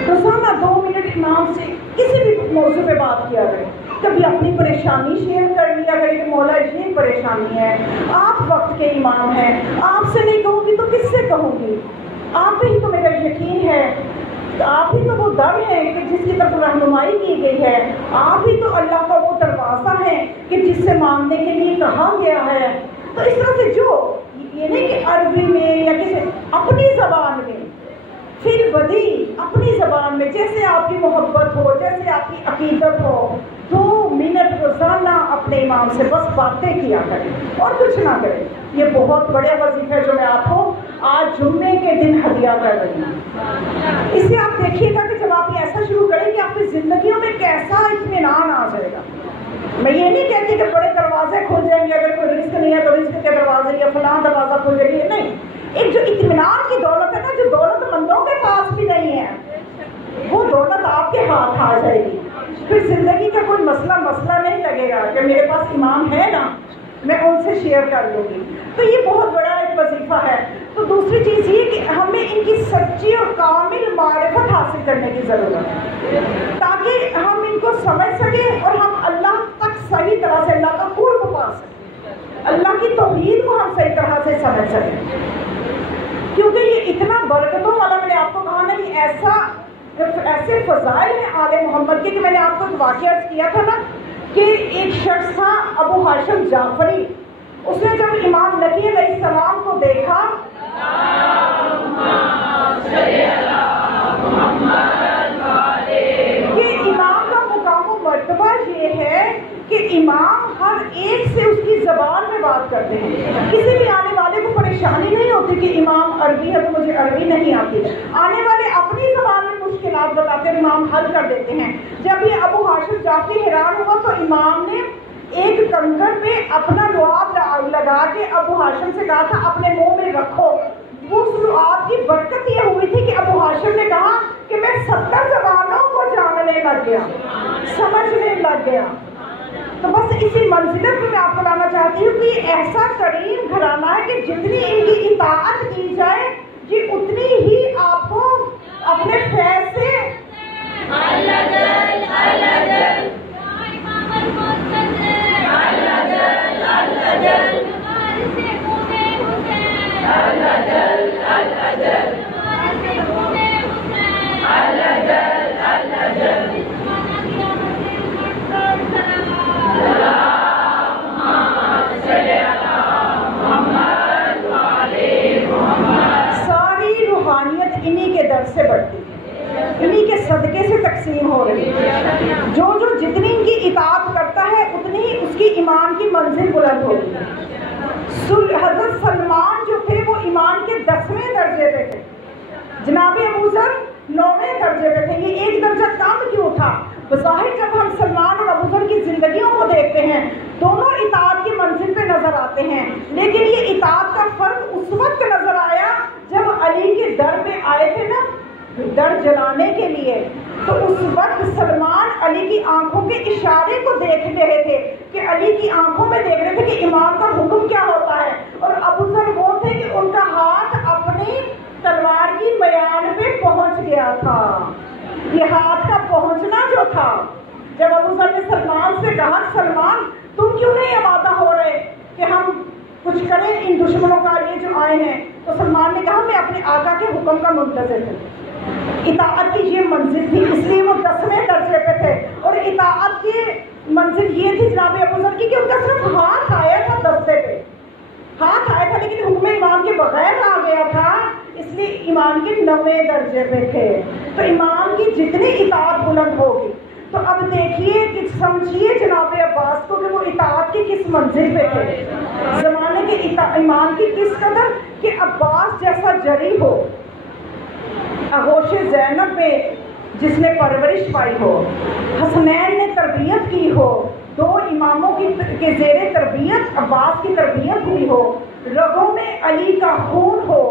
روزانہ 2 منٹ امام سے کسی بھی موضوع پہ بات کیا کریں. کبھی اپنی پریشانی شیئر کر لیا کریں کہ مولا یہ پریشانی ہے, آپ وقت کے امام ہیں, آپ سے نہیں کہوں گی تو کس سے کہوں گی, آپ ہی تو میرا یقین ہے, آپ ہی تو وہ در ہے کہ جس کی طرف رہنمائی کی گئی ہے, آپ ہی تو اللہ کا وہ دروازہ ہے کہ جس سے مانگنے کے لیے کہا گیا ہے. تو اس طرح سے جو یہ نہیں کہ عربی میں یا کسی اپنی زبان میں پھر بدی اپنی زبان میں، جیسے آپ کی محبت ہو، جیسے آپ کی عقیدت ہو، 2 منٹ روزانہ اپنے امام سے بس باتیں کیا کریں اور کچھ نہ کریں. یہ بہت بڑے وظیفے جو میں آپ کو آج جمعے کے دن ہدیہ کر رہی ہوں. اس سے آپ دیکھیے گا کہ جب آپ یہ ایسا شروع کریں کہ آپ کی زندگیوں میں کیسا اطمینان آ جائے گا. میں یہ نہیں کہتی کہ بڑے دروازے کھل جائیں گے، اگر کوئی رزق نہیں ہے تو رزق کے دروازے یا فلاں دروازہ کھل جائے گی. نہیں، ایک جو اطمینان کی دولت ہے نا، جو دولت مندوں کے پاس بھی نہیں ہے، وہ دولت آپ کے ہاتھ آ جائے گی. پھر زندگی کا کوئی مسئلہ نہیں لگے گا کہ میرے پاس امام ہے نا، میں ان سے شیئر کر لوں گی. تو یہ بہت بڑا ایک وظیفہ ہے. تو دوسری چیز یہ کہ ہمیں ان کی سچی اور کامل معرفت حاصل کرنے کی ضرورت ہے، تاکہ ہم ان کو سمجھ سکیں اور ہم اللہ تک صحیح طرح سے، اللہ کا قرب پا سکیں، اللہ کی توحید کو ہم صحیح طرح سے سمجھ سکیں. کیونکہ یہ اتنا برکتوں والا، میں نے آپ کو کہا نا، یہ ایسے فضائل ہیں آل محمد کے کہ میں نے آپ کو ایک واقعہ عرض کیا تھا نا کہ ایک شخص تھا ابو ہاشم جعفری. اس نے جب امام نقی علیہ السلام کو دیکھا، کہ امام کا مقام و مرتبہ یہ ہے کہ امام ہر ایک سے اس کی زبان میں بات کرتے ہیں. کسی بھی آنے والے کو پریشانی نہیں ہوتی کہ امام عربی ہے تو مجھے عربی نہیں آتی. آنے والے اپنی زبان میں مشکلات بتاتے ہیں، امام حل کر دیتے ہیں. جب یہ ابو ہاشم جعفری حیران ہوا تو امام نے ایک کنکر پہ اپنا لعاب لگا کے ابو ہاشم سے کہا تھا اپنے منہ میں رکھو. اس لعاب کی برکت یہ ہوئی تھی کہ ابو ہاشم نے کہا کہ میں 70 زبانوں کو جاننے لگ گیا، سمجھنے لگ گیا. تو بس اسی منزلت میں آپ کو لانا چاہتی ہوں کہ یہ ایسا کریم گھرانہ ہے کہ جتنی ان کی اطاعت کی جائے جی اتنی ہی آپ کو اپنے فیض سے ساری روحانیت انہی کے در سے بڑھتی ہے، انہی کے صدقے سے تقسیم ہو رہی ہے. جو جتنی ان کی اطاعت کرتا ہے اتنی ہی اس کی ایمان کی منزل بلند ہوتی ہے. حضرت سلمان جو تھے وہ ایمان کے 10ویں درجے پہ تھے، جناب ابو ذر 9ویں درجے پہ تھے. یہ ایک درجہ کم کیوں تھا؟ بظاہر جب ہم سلمان اور ابو ذر کی زندگیوں کو دیکھتے ہیں دونوں اطاعت کی منزل پہ نظر آتے ہیں، لیکن یہ اطاعت کا فرق اس وقت نظر آیا جب علی کے در پہ آئے تھے نا، در جلانے کے لیے. تو اس وقت سلمان علی کی آنکھوں کے اشارے کو دیکھ رہے تھے کہ علی کی آنکھوں میں دیکھ رہے تھے کہ امام کا حکم کیا ہوتا ہے. اور ابو ذر وہ تھے کہ ان کا ہاتھ اپنی تلوار کی میان پہ پہنچ گیا تھا. یہ ہاتھ کا پہنچنا جو تھا، جب ابو ذر نے سلمان سے کہا سلمان تم کیوں نہیں آمادہ ہو رہے کہ ہم کچھ کریں ان دشمنوں کا یہ جو آئے ہیں، تو سلمان نے کہا میں اپنے آقا کے حکم کا منتظر ہوں. اطاعت کی یہ منزل تھی، اس لیے وہ 10ویں درجے پہ تھے. اور اطاعت کی منزل یہ تھی جناب ابو ذر کی کہ ان کا صرف ہاتھ آیا تھا دستے پہ، ہاتھ آیا تھا لیکن حکم امام کے بغیر آ گیا تھا، اس لیے ایمان کے 9ویں درجے پہ تھے. تو ایمان کی جتنی اطاعت بلند ہوگی. تو اب دیکھیے کہ سمجھیے جناب عباس کو کہ وہ اطاعت کی کس منزل پہ تھے، زمانے کے ایمان کی کس قدر کہ عباس جیسا جری ہو، آغوش زینب میں جس نے پرورش پائی ہو، حسنین نے تربیت کی ہو، 2 اماموں کے زیر تربیت عباس کی تربیت ہوئی ہو، رگوں میں علی کا خون ہو،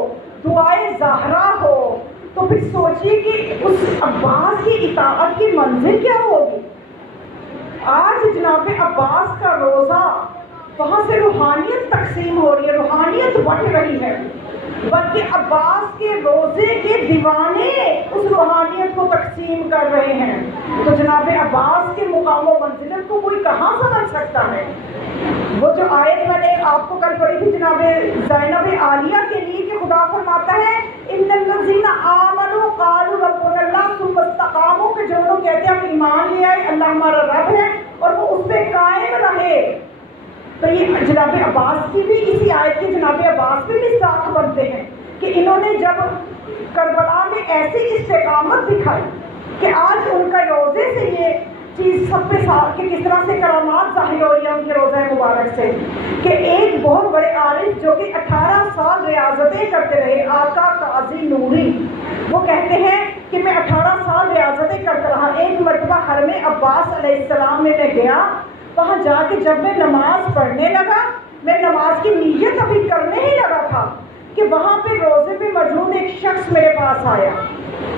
دعائے زہرا ہو، تو پھر سوچیے کہ اس عباس کی اطاعت کی منزل کیا ہوگی. آج جناب عباس کا روزہ، وہاں سے روحانیت تقسیم ہو رہی ہے، روحانیت بٹ رہی ہے، بلکہ عباس کے روزے کے دیوانے اس روحانیت کو تقسیم کر رہے ہیں. تو جناب عباس کے مقام و منزلت کو کوئی کہاں سمجھ سکتا ہے. وہ جو آیت میں نے آپ کو کل پڑھی تھی جناب زینب عالیہ کے لیے کہ خدا فرماتا ہے ان الذین آمنوا قالوا ربنا اللہ ثم استقاموا، کہ جو لوگ کہتے ہیں ہم ایمان لے آئے اللہ ہمارا رب ہے اور وہ اس پہ قائم رہے. تو یہ جناب عباس کی بھی اسی آیت کی جناب عباس پہ بھی ساتھ بنتے ہیں کہ انہوں نے جب کربلا میں ایسی استقامت دکھائی کہ آج ان کا روزے سے یہ چیز سب پہ کہ کس طرح سے کرامات ظاہر ہو رہی ہے ان کے روزہ مبارک سے، کہ ایک بہت بڑے عارف جو کہ 18 سال ریاضتیں کرتے رہے، آقا قاضی نوری، وہ کہتے ہیں کہ میں 18 سال ریاضتیں کرتا رہا، ایک مرتبہ حرم عباس علیہ السلام میں گیا، وہاں جا کے جب میں نماز پڑھنے لگا، میں نماز کی نیت ابھی کرنے ہی لگا تھا کہ وہاں پہ روزے پہ موجود ایک شخص میرے پاس آیا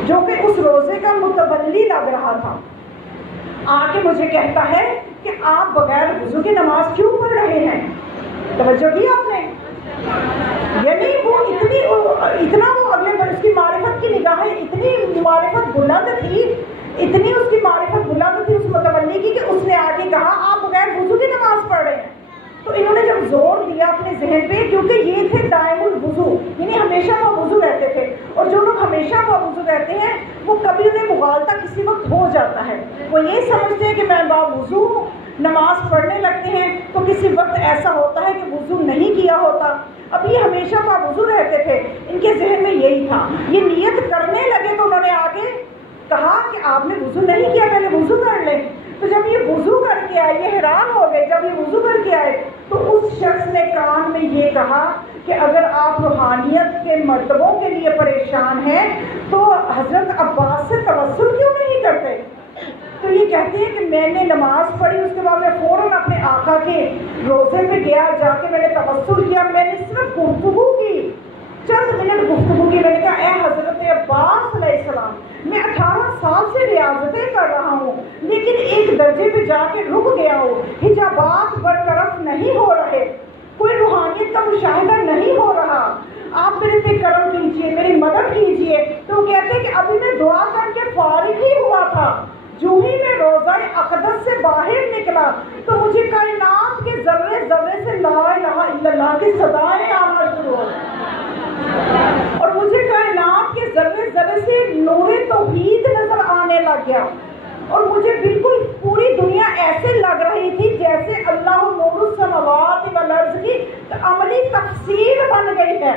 جو کہ اس روزے کا متولی لگ رہا تھا، آ کے مجھے کہتا ہے کہ آپ بغیر وضو کی نماز کیوں پڑھ رہے ہیں؟ توجہ کی آپ نے؟ یعنی وہ اتنا وہ اگلے اس کی معرفت کی نگاہیں اتنی معرفت بلند تھی، اتنی اس کی معرفت بلند تھی اس متولی کی، کہ اس نے آ کے کہا آپ بغیر وضو کی نماز پڑھ رہے ہیں۔ تو انہوں نے جب زور دیا اپنے ذہن پہ، کیونکہ یہ تھے دائم الوضو، یعنی ہمیشہ وہ وضو رہتے تھے، اور جو لوگ ہمیشہ وہ وضو رہتے ہیں وہ کبھی انہیں مغالطہ کسی وقت ہو جاتا ہے، وہ یہ سمجھتے ہیں کہ میں باوضو نماز پڑھنے لگتے ہیں تو کسی وقت ایسا ہوتا ہے کہ وضو نہیں کیا ہوتا۔ اب یہ ہمیشہ باوضو رہتے تھے، ان کے ذہن میں یہی تھا، یہ نیت کرنے لگے تو انہوں نے آگے کہا کہ آپ نے وضو نہیں کیا، پہلے وضو کر لیں۔ تو جب یہ وضو کر کے آئے، یہ حیران ہو گئے، جب یہ وضو کر کے آئے تو اس شخص نے کان میں یہ کہا کہ اگر آپ روحانیت کے مرتبوں کے لیے پریشان ہیں تو حضرت عباس سے توسل کیوں نہیں کرتے؟ تو یہ کہتے ہیں کہ میں نے نماز پڑھی، اس کے بعد میں فوراً اپنے آقا کے روزے پہ گیا، جا کے میں نے توسل کیا، میں نے صرف گفتگو کی، چند منٹ گفتگو کی، میں نے کہا اے حضرت عباس علیہ السلام، میں 18 سال سے ریاضتیں کر رہا ہوں لیکن ایک درجے پہ جا کے رک گیا ہوں، حجابات برطرف نہیں ہو رہے، کوئی روحانیت کا مشاہدہ نہیں ہو رہا، آپ میرے پہ کرم کیجیے، میری مدد کیجیے۔ تو وہ کہتے ہیں کہ ابھی میں دعا کر کے فارغ ہی ہوا تھا، جو ہی میں روزہ اقدس سے باہر نکلا تو مجھے کائنات کے ذرے ذرے سے لا الہ الا اللہ کی صدائیں آنا شروع ہو گئی، اور مجھے کائنات کے ذرے ذرے سے نور توحید نظر آنے لگ گیا، اور مجھے بالکل پوری دنیا ایسے لگ رہی تھی جیسے اللہ نور السماوات والارض کی عملی تفسیر بن گئی ہے،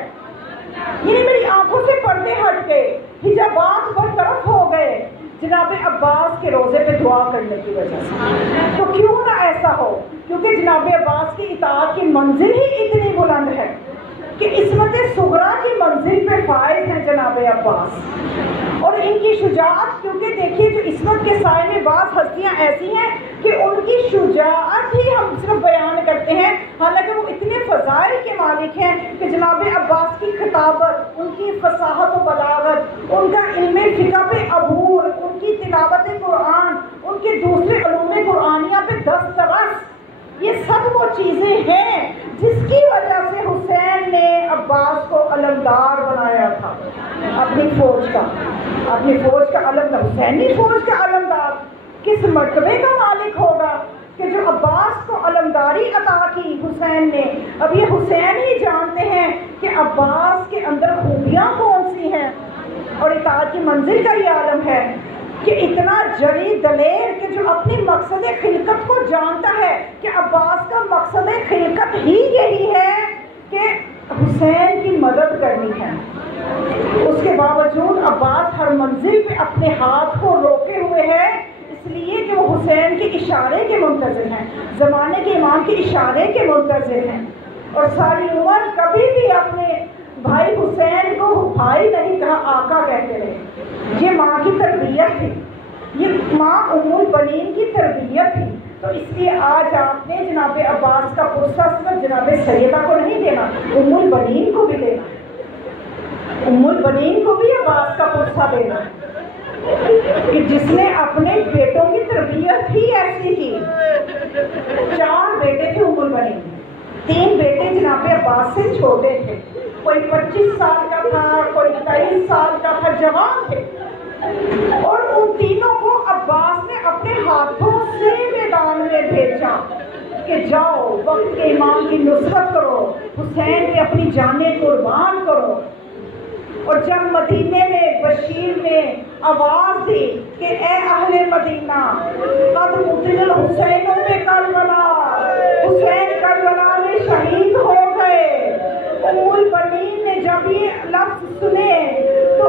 یعنی میری آنکھوں سے پردے ہٹ گئے، حجابات برطرف ہو گئے جناب عباس کے روزے پہ دعا کرنے کی وجہ سے۔ تو کیوں نہ ایسا ہو، کیونکہ جناب عباس کی اطاعت کی منزل ہی اتنی بلند ہے کہ عصمت صغرا کی منزل پہ فائز ہیں جناب عباس، اور ان کی شجاعت، کیونکہ دیکھیے جو عصمت کے سائے میں بعض ہستیاں ایسی ہیں کہ ان کی شجاعت ہی ہم صرف بیان کرتے ہیں، حالانکہ وہ اتنے فضائل کے مالک ہیں کہ جناب عباس کی خطابت، ان کی فصاحت و بلاغت، ان کا علم فقہ پہ عبور، ان کی تلاوت قرآن، ان کے دوسرے علوم قرآنیہ پہ دسترس، یہ سب وہ چیزیں ہیں جس کی وجہ سے حسین نے عباس کو علمدار بنایا تھا اپنی فوج کا علمدار، حسینی فوج کا علمدار کس مرتبے کا مالک ہوگا کہ جو عباس کو علمداری عطا کی حسین نے۔ اب یہ حسین ہی جانتے ہیں کہ عباس کے اندر خوبیاں کون سی ہیں، اور اطاعت کی منزل کا یہ عالم ہے کہ اتنا جری دلیر کہ جو اپنی مقصد خلقت کو جانتا ہے کہ عباس کا مقصد خلقت ہی یہی ہے کہ حسین کی مدد کرنی ہے، اس کے باوجود عباس ہر منزل پہ اپنے ہاتھ کو روکے ہوئے ہے، اس لیے کہ وہ حسین کے اشارے کے منتظر ہیں، زمانے کے امام کے اشارے کے منتظر ہیں، اور ساری عمر کبھی بھی اپنے بھائی حسین کو بھائی نہیں کہا، آقا کہتے رہے۔ یہ ماں کی تربیت تھی، یہ ماں ام البنین کی تربیت تھی، تو اس لیے آج آپ نے جناب عباس کا پرسہ صرف جناب سیدہ کو نہیں دینا، ام البنین کو بھی دینا، ام البنین کو بھی عباس کا پرسہ دینا کہ جس نے اپنے بیٹوں کی تربیت ہی ایسی کی۔ 4 بیٹے تھے ام البنین، 3 بیٹے جناب عباس سے چھوٹے تھے، کوئی 25 سال کا تھا، کوئی 23 سال کا تھا، جوان تھے، اور ان تینوں کو عباس نے اپنے ہاتھوں سے میدان میں بھیجا کہ جاؤ وقت کے امام کی نصرت کرو، حسین کی اپنی جانیں قربان کرو۔ اور جب مدینے میں بشیر نے آواز دی کہ اے اہل مدینہ قد قتل الحسین میں کربلا، حسین کربلا میں شہید ہو گئے، ام البنین نے جب یہ لفظ سنے تو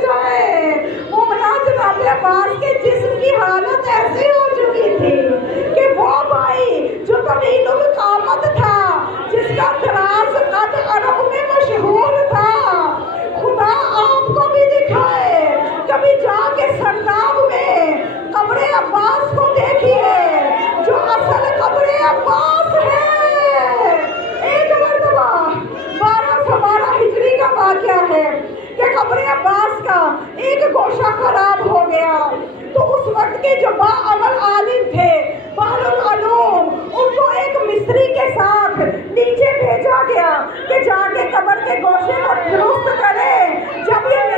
جائے۔ مومنا جناب عباس کے جسم کی حالت ایسی ہو چکی تھی کہ وہ بھائی جو طویل القامت تھا، جس کا دراز قد عرب میں مشہور تھا، خدا آپ کو بھی دکھائے، کبھی جا کے سرداب میں قبر عباس کو دیکھیے جو اصل قبر عباس ہے۔ ایک مرتبہ 1212 ہجری کا واقعہ ہے کہ قبر عباس کا ایک گوشہ خراب ہو گیا، تو اس وقت کے جو باعمل عالم تھے بحر العلوم، ان کو ایک مستری کے ساتھ نیچے بھیجا گیا کہ جا کے قبر کے گوشے کو درست کرے۔ جب یہ